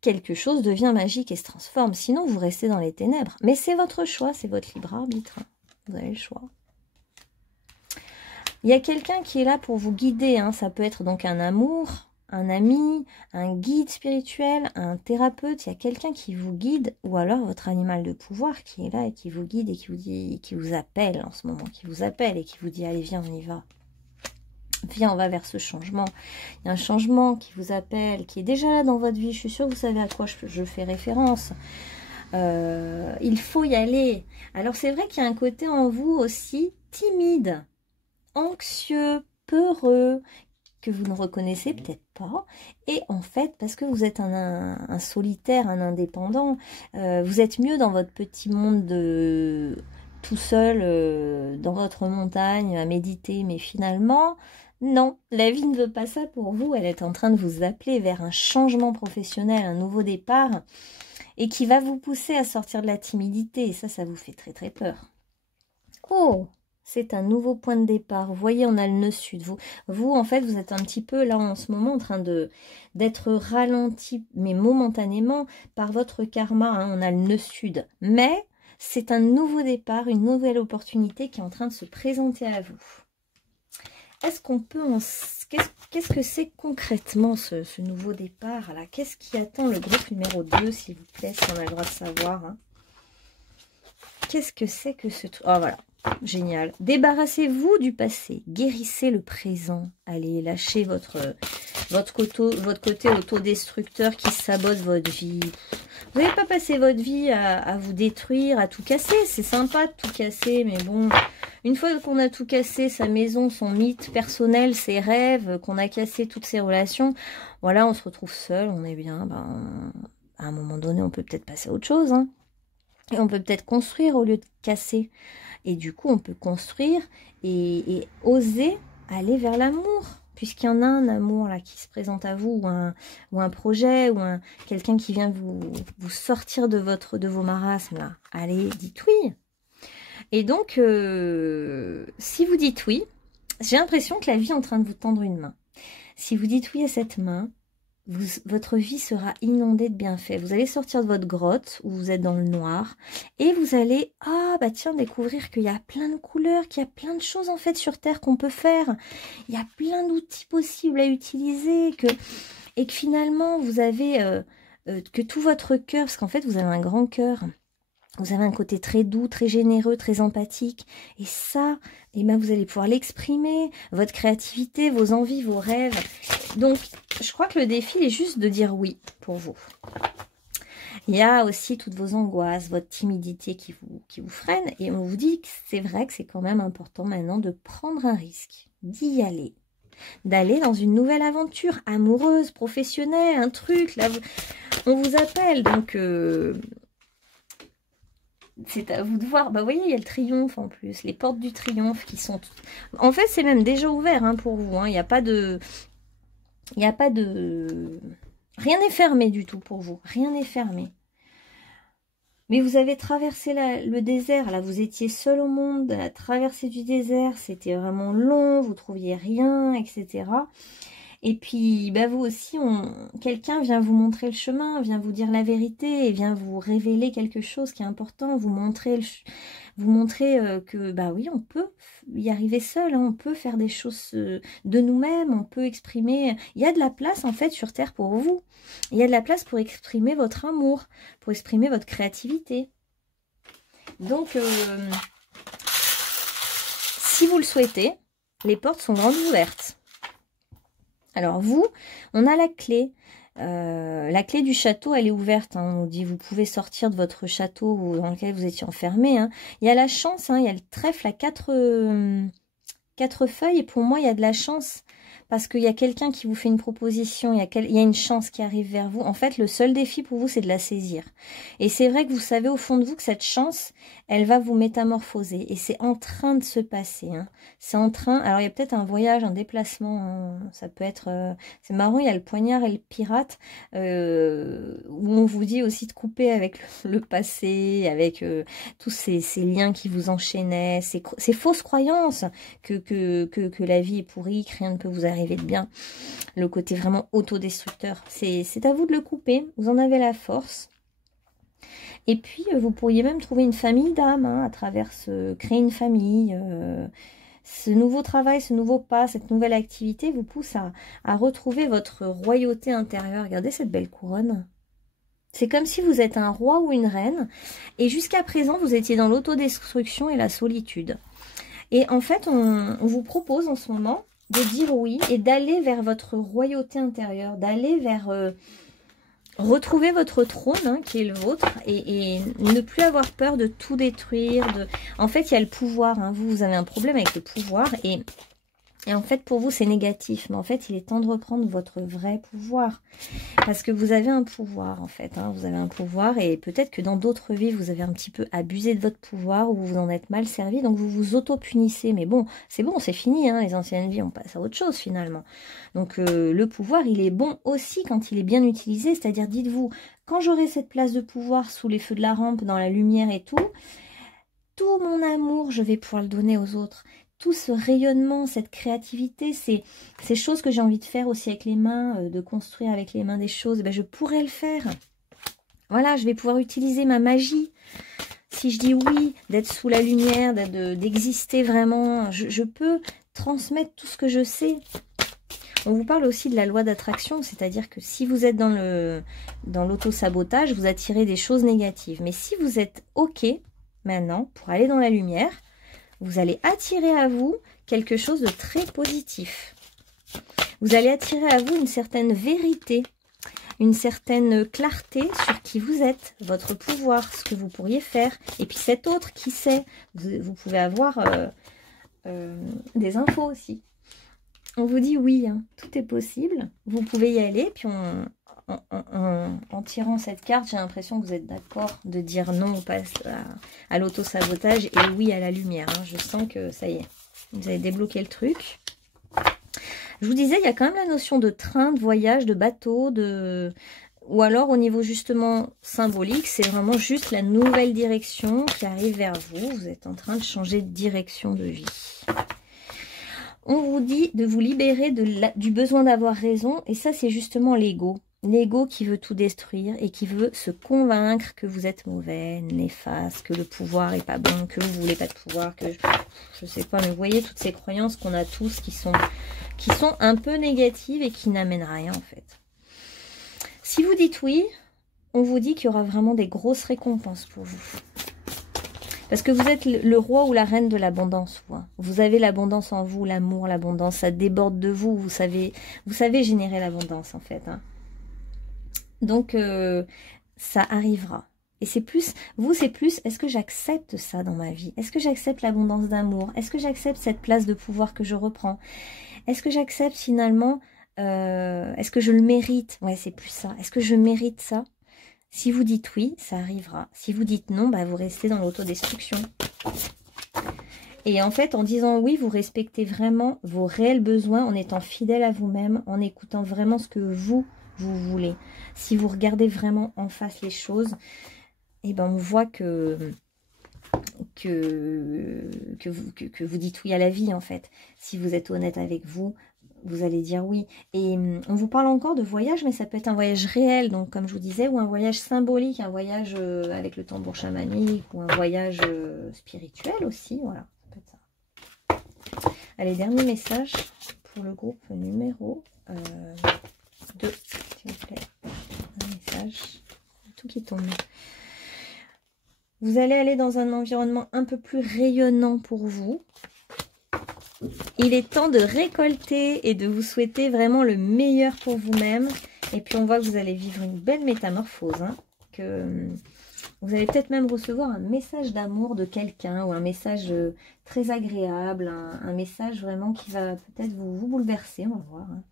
quelque chose devient magique et se transforme. Sinon, vous restez dans les ténèbres. Mais c'est votre choix, c'est votre libre arbitre. Vous avez le choix. Il y a quelqu'un qui est là pour vous guider. Hein. Ça peut être donc un amour, un ami, un guide spirituel, un thérapeute. Il y a quelqu'un qui vous guide, ou alors votre animal de pouvoir qui est là et qui vous guide et qui vous dit, qui vous appelle en ce moment, qui vous appelle et qui vous dit allez viens on y va. Viens on va vers ce changement. Il y a un changement qui vous appelle, qui est déjà là dans votre vie. Je suis sûre que vous savez à quoi je fais référence. Il faut y aller. Alors c'est vrai qu'il y a un côté en vous aussi timide, anxieux, peureux, que vous ne reconnaissez peut-être pas, et en fait, parce que vous êtes un solitaire, un indépendant, vous êtes mieux dans votre petit monde tout seul, dans votre montagne, à méditer, mais finalement, non, la vie ne veut pas ça pour vous, elle est en train de vous appeler vers un changement professionnel, un nouveau départ, et qui va vous pousser à sortir de la timidité, et ça vous fait très très peur. Oh! C'est un nouveau point de départ. Vous voyez, on a le nœud sud. Vous, en fait, vous êtes un petit peu là en ce moment en train d'être ralenti, mais momentanément, par votre karma. Hein, on a le nœud sud. Mais c'est un nouveau départ, une nouvelle opportunité qui est en train de se présenter à vous. Est-ce qu'on peut Qu'est-ce que c'est concrètement ce nouveau départ là? Qu'est-ce qui attend le groupe numéro 2, s'il vous plaît, si on a le droit de savoir hein. Qu'est-ce que c'est que ce truc? Oh, voilà. Génial. Débarrassez-vous du passé. Guérissez le présent. Allez, lâchez votre côté autodestructeur qui sabote votre vie. Vous n'avez pas passé votre vie à vous détruire, à tout casser. C'est sympa de tout casser, mais bon, une fois qu'on a tout cassé, sa maison, son mythe personnel, ses rêves, qu'on a cassé toutes ses relations, voilà, on se retrouve seul, on est bien. Ben, à un moment donné, on peut peut-être passer à autre chose, hein. Et on peut peut-être construire au lieu de casser. Et du coup, on peut construire et oser aller vers l'amour. Puisqu'il y en a un amour là qui se présente à vous, ou un projet, ou quelqu'un qui vient vous sortir de vos marasmes là. Allez, dites oui. Et donc, si vous dites oui, j'ai l'impression que la vie est en train de vous tendre une main. Si vous dites oui à cette main, votre vie sera inondée de bienfaits. Vous allez sortir de votre grotte où vous êtes dans le noir et vous allez, bah tiens, découvrir qu'il y a plein de couleurs, qu'il y a plein de choses en fait sur Terre qu'on peut faire. Il y a plein d'outils possibles à utiliser et que finalement vous avez, que tout votre cœur, parce qu'en fait vous avez un grand cœur, vous avez un côté très doux, très généreux, très empathique. Et ça, eh ben, vous allez pouvoir l'exprimer, votre créativité, vos envies, vos rêves. Donc, je crois que le défi est juste de dire oui pour vous. Il y a aussi toutes vos angoisses, votre timidité qui vous freine. Et on vous dit que c'est vrai que c'est quand même important maintenant de prendre un risque, d'y aller. D'aller dans une nouvelle aventure amoureuse, professionnelle, un truc. Là, on vous appelle, donc... c'est à vous de voir. Bah, vous voyez, il y a le triomphe en plus. Les portes du triomphe qui sont... En fait, c'est même déjà ouvert hein, pour vous. Hein. Il n'y a pas de... Rien n'est fermé du tout pour vous. Rien n'est fermé. Mais vous avez traversé le désert. Là, vous étiez seul au monde. La traversée du désert, c'était vraiment long. Vous trouviez rien, etc. Et puis, bah vous aussi, quelqu'un vient vous montrer le chemin, vient vous dire la vérité et vient vous révéler quelque chose qui est important, vous montrer que, bah oui, on peut y arriver seul, hein, on peut faire des choses de nous-mêmes, on peut exprimer... Il y a de la place, en fait, sur Terre pour vous. Il y a de la place pour exprimer votre amour, pour exprimer votre créativité. Donc, si vous le souhaitez, les portes sont grandes ouvertes. Alors vous, on a la clé. La clé du château, elle est ouverte. Hein. On nous dit, vous pouvez sortir de votre château dans lequel vous étiez enfermé. Hein. Il y a la chance, hein, il y a le trèfle à quatre feuilles. Et pour moi, il y a de la chance. parce qu'il y a quelqu'un qui vous fait une proposition, il y a une chance qui arrive vers vous. En fait, le seul défi pour vous, c'est de la saisir. Et c'est vrai que vous savez au fond de vous que cette chance, elle va vous métamorphoser. Et c'est en train de se passer. Hein. C'est en train... Alors, il y a peut-être un voyage, un déplacement. Hein. Ça peut être... C'est marrant, il y a le poignard et le pirate, où on vous dit aussi de couper avec le passé, avec tous ces liens qui vous enchaînaient, ces fausses croyances que la vie est pourrie, que rien ne peut vous arriver de bien. Le côté vraiment autodestructeur. C'est à vous de le couper. Vous en avez la force. Et puis, vous pourriez même trouver une famille d'âmes hein, à travers créer une famille. Ce nouveau travail, ce nouveau pas, cette nouvelle activité vous pousse à retrouver votre royauté intérieure. Regardez cette belle couronne. C'est comme si vous êtes un roi ou une reine. Et jusqu'à présent, vous étiez dans l'autodestruction et la solitude. Et en fait, on vous propose en ce moment de dire oui et d'aller vers votre royauté intérieure, d'aller vers... retrouver votre trône, hein, qui est le vôtre, et ne plus avoir peur de tout détruire. En fait, il y a le pouvoir. Hein. Vous avez un problème avec le pouvoir, et en fait, pour vous, c'est négatif. Mais en fait, il est temps de reprendre votre vrai pouvoir. Parce que vous avez un pouvoir, en fait. Hein. Vous avez un pouvoir, et peut-être que dans d'autres vies, vous avez un petit peu abusé de votre pouvoir, ou vous en êtes mal servi, donc vous vous auto-punissez. Mais bon, c'est fini, hein, les anciennes vies, on passe à autre chose, finalement. Donc, le pouvoir, il est bon aussi quand il est bien utilisé. C'est-à-dire, dites-vous, quand j'aurai cette place de pouvoir sous les feux de la rampe, dans la lumière et tout mon amour, je vais pouvoir le donner aux autres. Tout ce rayonnement, cette créativité, ces choses que j'ai envie de faire aussi avec les mains, de construire avec les mains des choses, ben je pourrais le faire. Voilà, je vais pouvoir utiliser ma magie. Si je dis oui, d'être sous la lumière, d'exister vraiment, je peux transmettre tout ce que je sais. On vous parle aussi de la loi d'attraction, c'est-à-dire que si vous êtes dans l'auto-sabotage, vous attirez des choses négatives. Mais si vous êtes OK, maintenant, pour aller dans la lumière, vous allez attirer à vous quelque chose de très positif. Vous allez attirer à vous une certaine vérité, une certaine clarté sur qui vous êtes, votre pouvoir, ce que vous pourriez faire. Et puis cet autre, qui sait, vous pouvez avoir des infos aussi. On vous dit oui, hein, tout est possible, vous pouvez y aller. Puis en tirant cette carte, j'ai l'impression que vous êtes d'accord de dire non à l'auto-sabotage et oui à la lumière. Hein. Je sens que ça y est, vous avez débloqué le truc. Je vous disais, il y a quand même la notion de train, de voyage, de bateau, ou alors au niveau justement symbolique, c'est vraiment juste la nouvelle direction qui arrive vers vous. Vous êtes en train de changer de direction de vie. On vous dit de vous libérer du besoin d'avoir raison, et ça c'est justement l'ego. L'ego qui veut tout détruire et qui veut se convaincre que vous êtes mauvais, néfaste, que le pouvoir est pas bon, que vous voulez pas de pouvoir, que je sais pas, mais vous voyez toutes ces croyances qu'on a tous qui sont un peu négatives et qui n'amènent rien en fait. Si vous dites oui, on vous dit qu'il y aura vraiment des grosses récompenses pour vous. Parce que vous êtes le roi ou la reine de l'abondance. Vous avez l'abondance en vous, l'amour, l'abondance, ça déborde de vous. Vous savez générer l'abondance en fait. Hein. Donc, ça arrivera. Et c'est plus, est-ce que j'accepte ça dans ma vie? Est-ce que j'accepte l'abondance d'amour? Est-ce que j'accepte cette place de pouvoir que je reprends? Est-ce que j'accepte finalement, est-ce que je le mérite? Ouais, c'est plus ça. Est-ce que je mérite ça? Si vous dites oui, ça arrivera. Si vous dites non, bah vous restez dans l'autodestruction. Et en fait, en disant oui, vous respectez vraiment vos réels besoins, en étant fidèle à vous-même, en écoutant vraiment ce que vous voulez. Si vous regardez vraiment en face les choses, et ben on voit que vous dites oui à la vie en fait. Si vous êtes honnête avec vous, vous allez dire oui. Et on vous parle encore de voyage, mais ça peut être un voyage réel, donc comme je vous disais, ou un voyage symbolique, un voyage avec le tambour chamanique, ou un voyage spirituel aussi, voilà, ça peut être ça. Allez, dernier message pour le groupe numéro 2, s'il vous plaît. Un message, tout qui tombe. Vous allez aller dans un environnement un peu plus rayonnant pour vous. Il est temps de récolter et de vous souhaiter vraiment le meilleur pour vous-même. Et puis on voit que vous allez vivre une belle métamorphose. Hein, que Vous allez peut-être même recevoir un message d'amour de quelqu'un ou un message très agréable, un message vraiment qui va peut-être vous bouleverser, on va voir. Hein.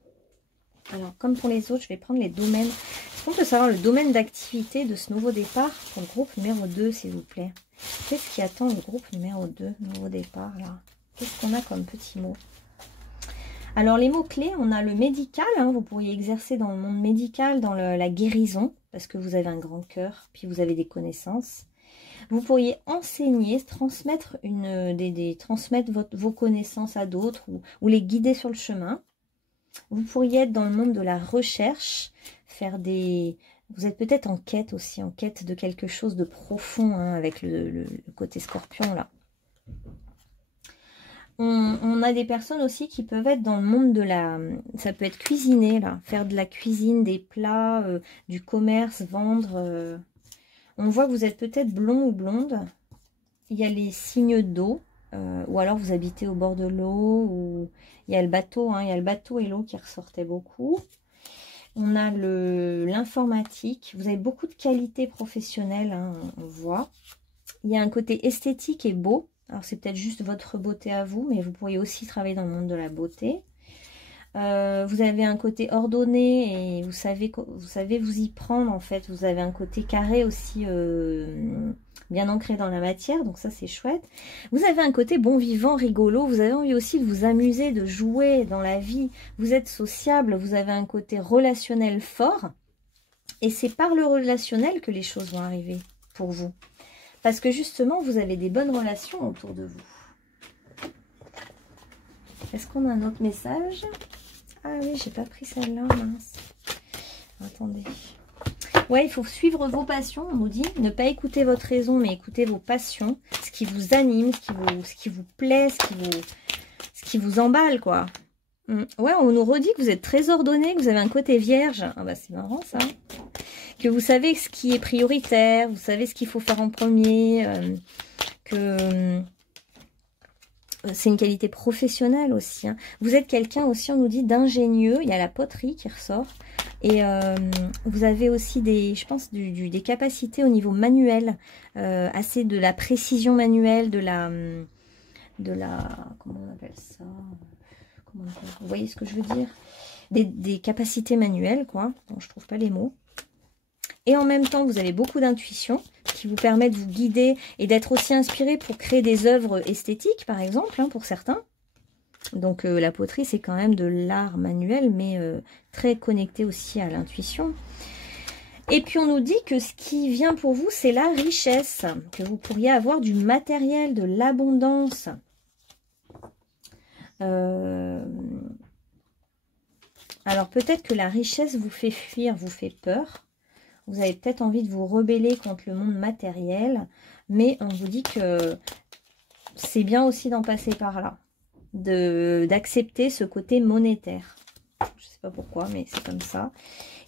Alors, comme pour les autres, je vais prendre les domaines. Est-ce qu'on peut savoir le domaine d'activité de ce nouveau départ pour le groupe numéro 2, s'il vous plaît? Qu'est-ce qui attend le groupe numéro 2, nouveau départ, là? Qu'est-ce qu'on a comme petits mots? Alors, les mots-clés, on a le médical. Hein, vous pourriez exercer dans le monde médical, dans la guérison, parce que vous avez un grand cœur, puis vous avez des connaissances. Vous pourriez enseigner, transmettre, transmettre vos connaissances à d'autres ou les guider sur le chemin. Vous pourriez être dans le monde de la recherche, faire des... Vous êtes peut-être en quête aussi, en quête de quelque chose de profond, hein, avec le côté scorpion, là. On a des personnes aussi qui peuvent être dans le monde de la... Ça peut être cuisiner, là. Faire de la cuisine, des plats, du commerce, vendre. On voit que vous êtes peut-être blond ou blonde. Il y a les signes d'eau. Ou alors vous habitez au bord de l'eau. Ou... Il y a le bateau, hein. Il y a le bateau et l'eau qui ressortaient beaucoup. On a l'informatique. Vous avez beaucoup de qualités professionnelles, hein, on voit. Il y a un côté esthétique et beau. Alors, c'est peut-être juste votre beauté à vous, mais vous pourriez aussi travailler dans le monde de la beauté. Vous avez un côté ordonné et vous savez vous y prendre, en fait. Vous avez un côté carré aussi bien ancré dans la matière, donc ça, c'est chouette. Vous avez un côté bon vivant, rigolo. Vous avez envie aussi de vous amuser, de jouer dans la vie. Vous êtes sociable, vous avez un côté relationnel fort. Et c'est par le relationnel que les choses vont arriver pour vous. Parce que justement, vous avez des bonnes relations autour de vous. Est-ce qu'on a un autre message? Ah oui, j'ai pas pris celle-là, mince. Attendez. Ouais, il faut suivre vos passions, on nous dit. Ne pas écouter votre raison, mais écouter vos passions. Ce qui vous anime, ce qui vous plaît, ce qui vous emballe, quoi. Ouais, on nous redit que vous êtes très ordonné, que vous avez un côté vierge. Ah bah c'est marrant, ça. Que vous savez ce qui est prioritaire, vous savez ce qu'il faut faire en premier, que c'est une qualité professionnelle aussi. Hein. Vous êtes quelqu'un aussi, on nous dit, d'ingénieux. Il y a la poterie qui ressort. Et vous avez aussi je pense, des capacités au niveau manuel, assez de la précision manuelle, de la comment on appelle ça? Vous voyez ce que je veux dire? Des capacités manuelles, quoi. Bon, je trouve pas les mots. Et en même temps, vous avez beaucoup d'intuition qui vous permet de vous guider et d'être aussi inspiré pour créer des œuvres esthétiques, par exemple, hein, pour certains. Donc la poterie, c'est quand même de l'art manuel, mais très connecté aussi à l'intuition. Et puis on nous dit que ce qui vient pour vous, c'est la richesse, que vous pourriez avoir du matériel, de l'abondance. Alors peut-être que la richesse vous fait fuir, vous fait peur. Vous avez peut-être envie de vous rebeller contre le monde matériel, mais on vous dit que c'est bien aussi d'en passer par là, d'accepter ce côté monétaire. Je ne sais pas pourquoi, mais c'est comme ça.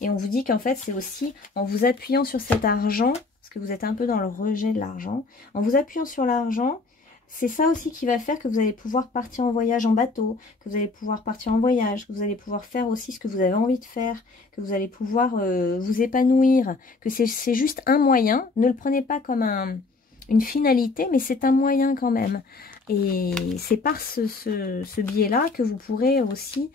Et on vous dit qu'en fait, c'est aussi en vous appuyant sur cet argent, parce que vous êtes un peu dans le rejet de l'argent, en vous appuyant sur l'argent, c'est ça aussi qui va faire que vous allez pouvoir partir en voyage en bateau, que vous allez pouvoir partir en voyage, que vous allez pouvoir faire aussi ce que vous avez envie de faire, que vous allez pouvoir vous épanouir, que c'est juste un moyen. Ne le prenez pas comme une finalité, mais c'est un moyen quand même. Et c'est par ce biais-là que vous pourrez aussi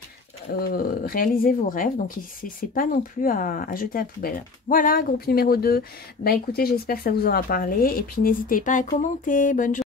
réaliser vos rêves. Donc, c'est pas non plus à jeter à la poubelle. Voilà, groupe numéro 2. Bah écoutez, j'espère que ça vous aura parlé. Et puis, n'hésitez pas à commenter. Bonne journée.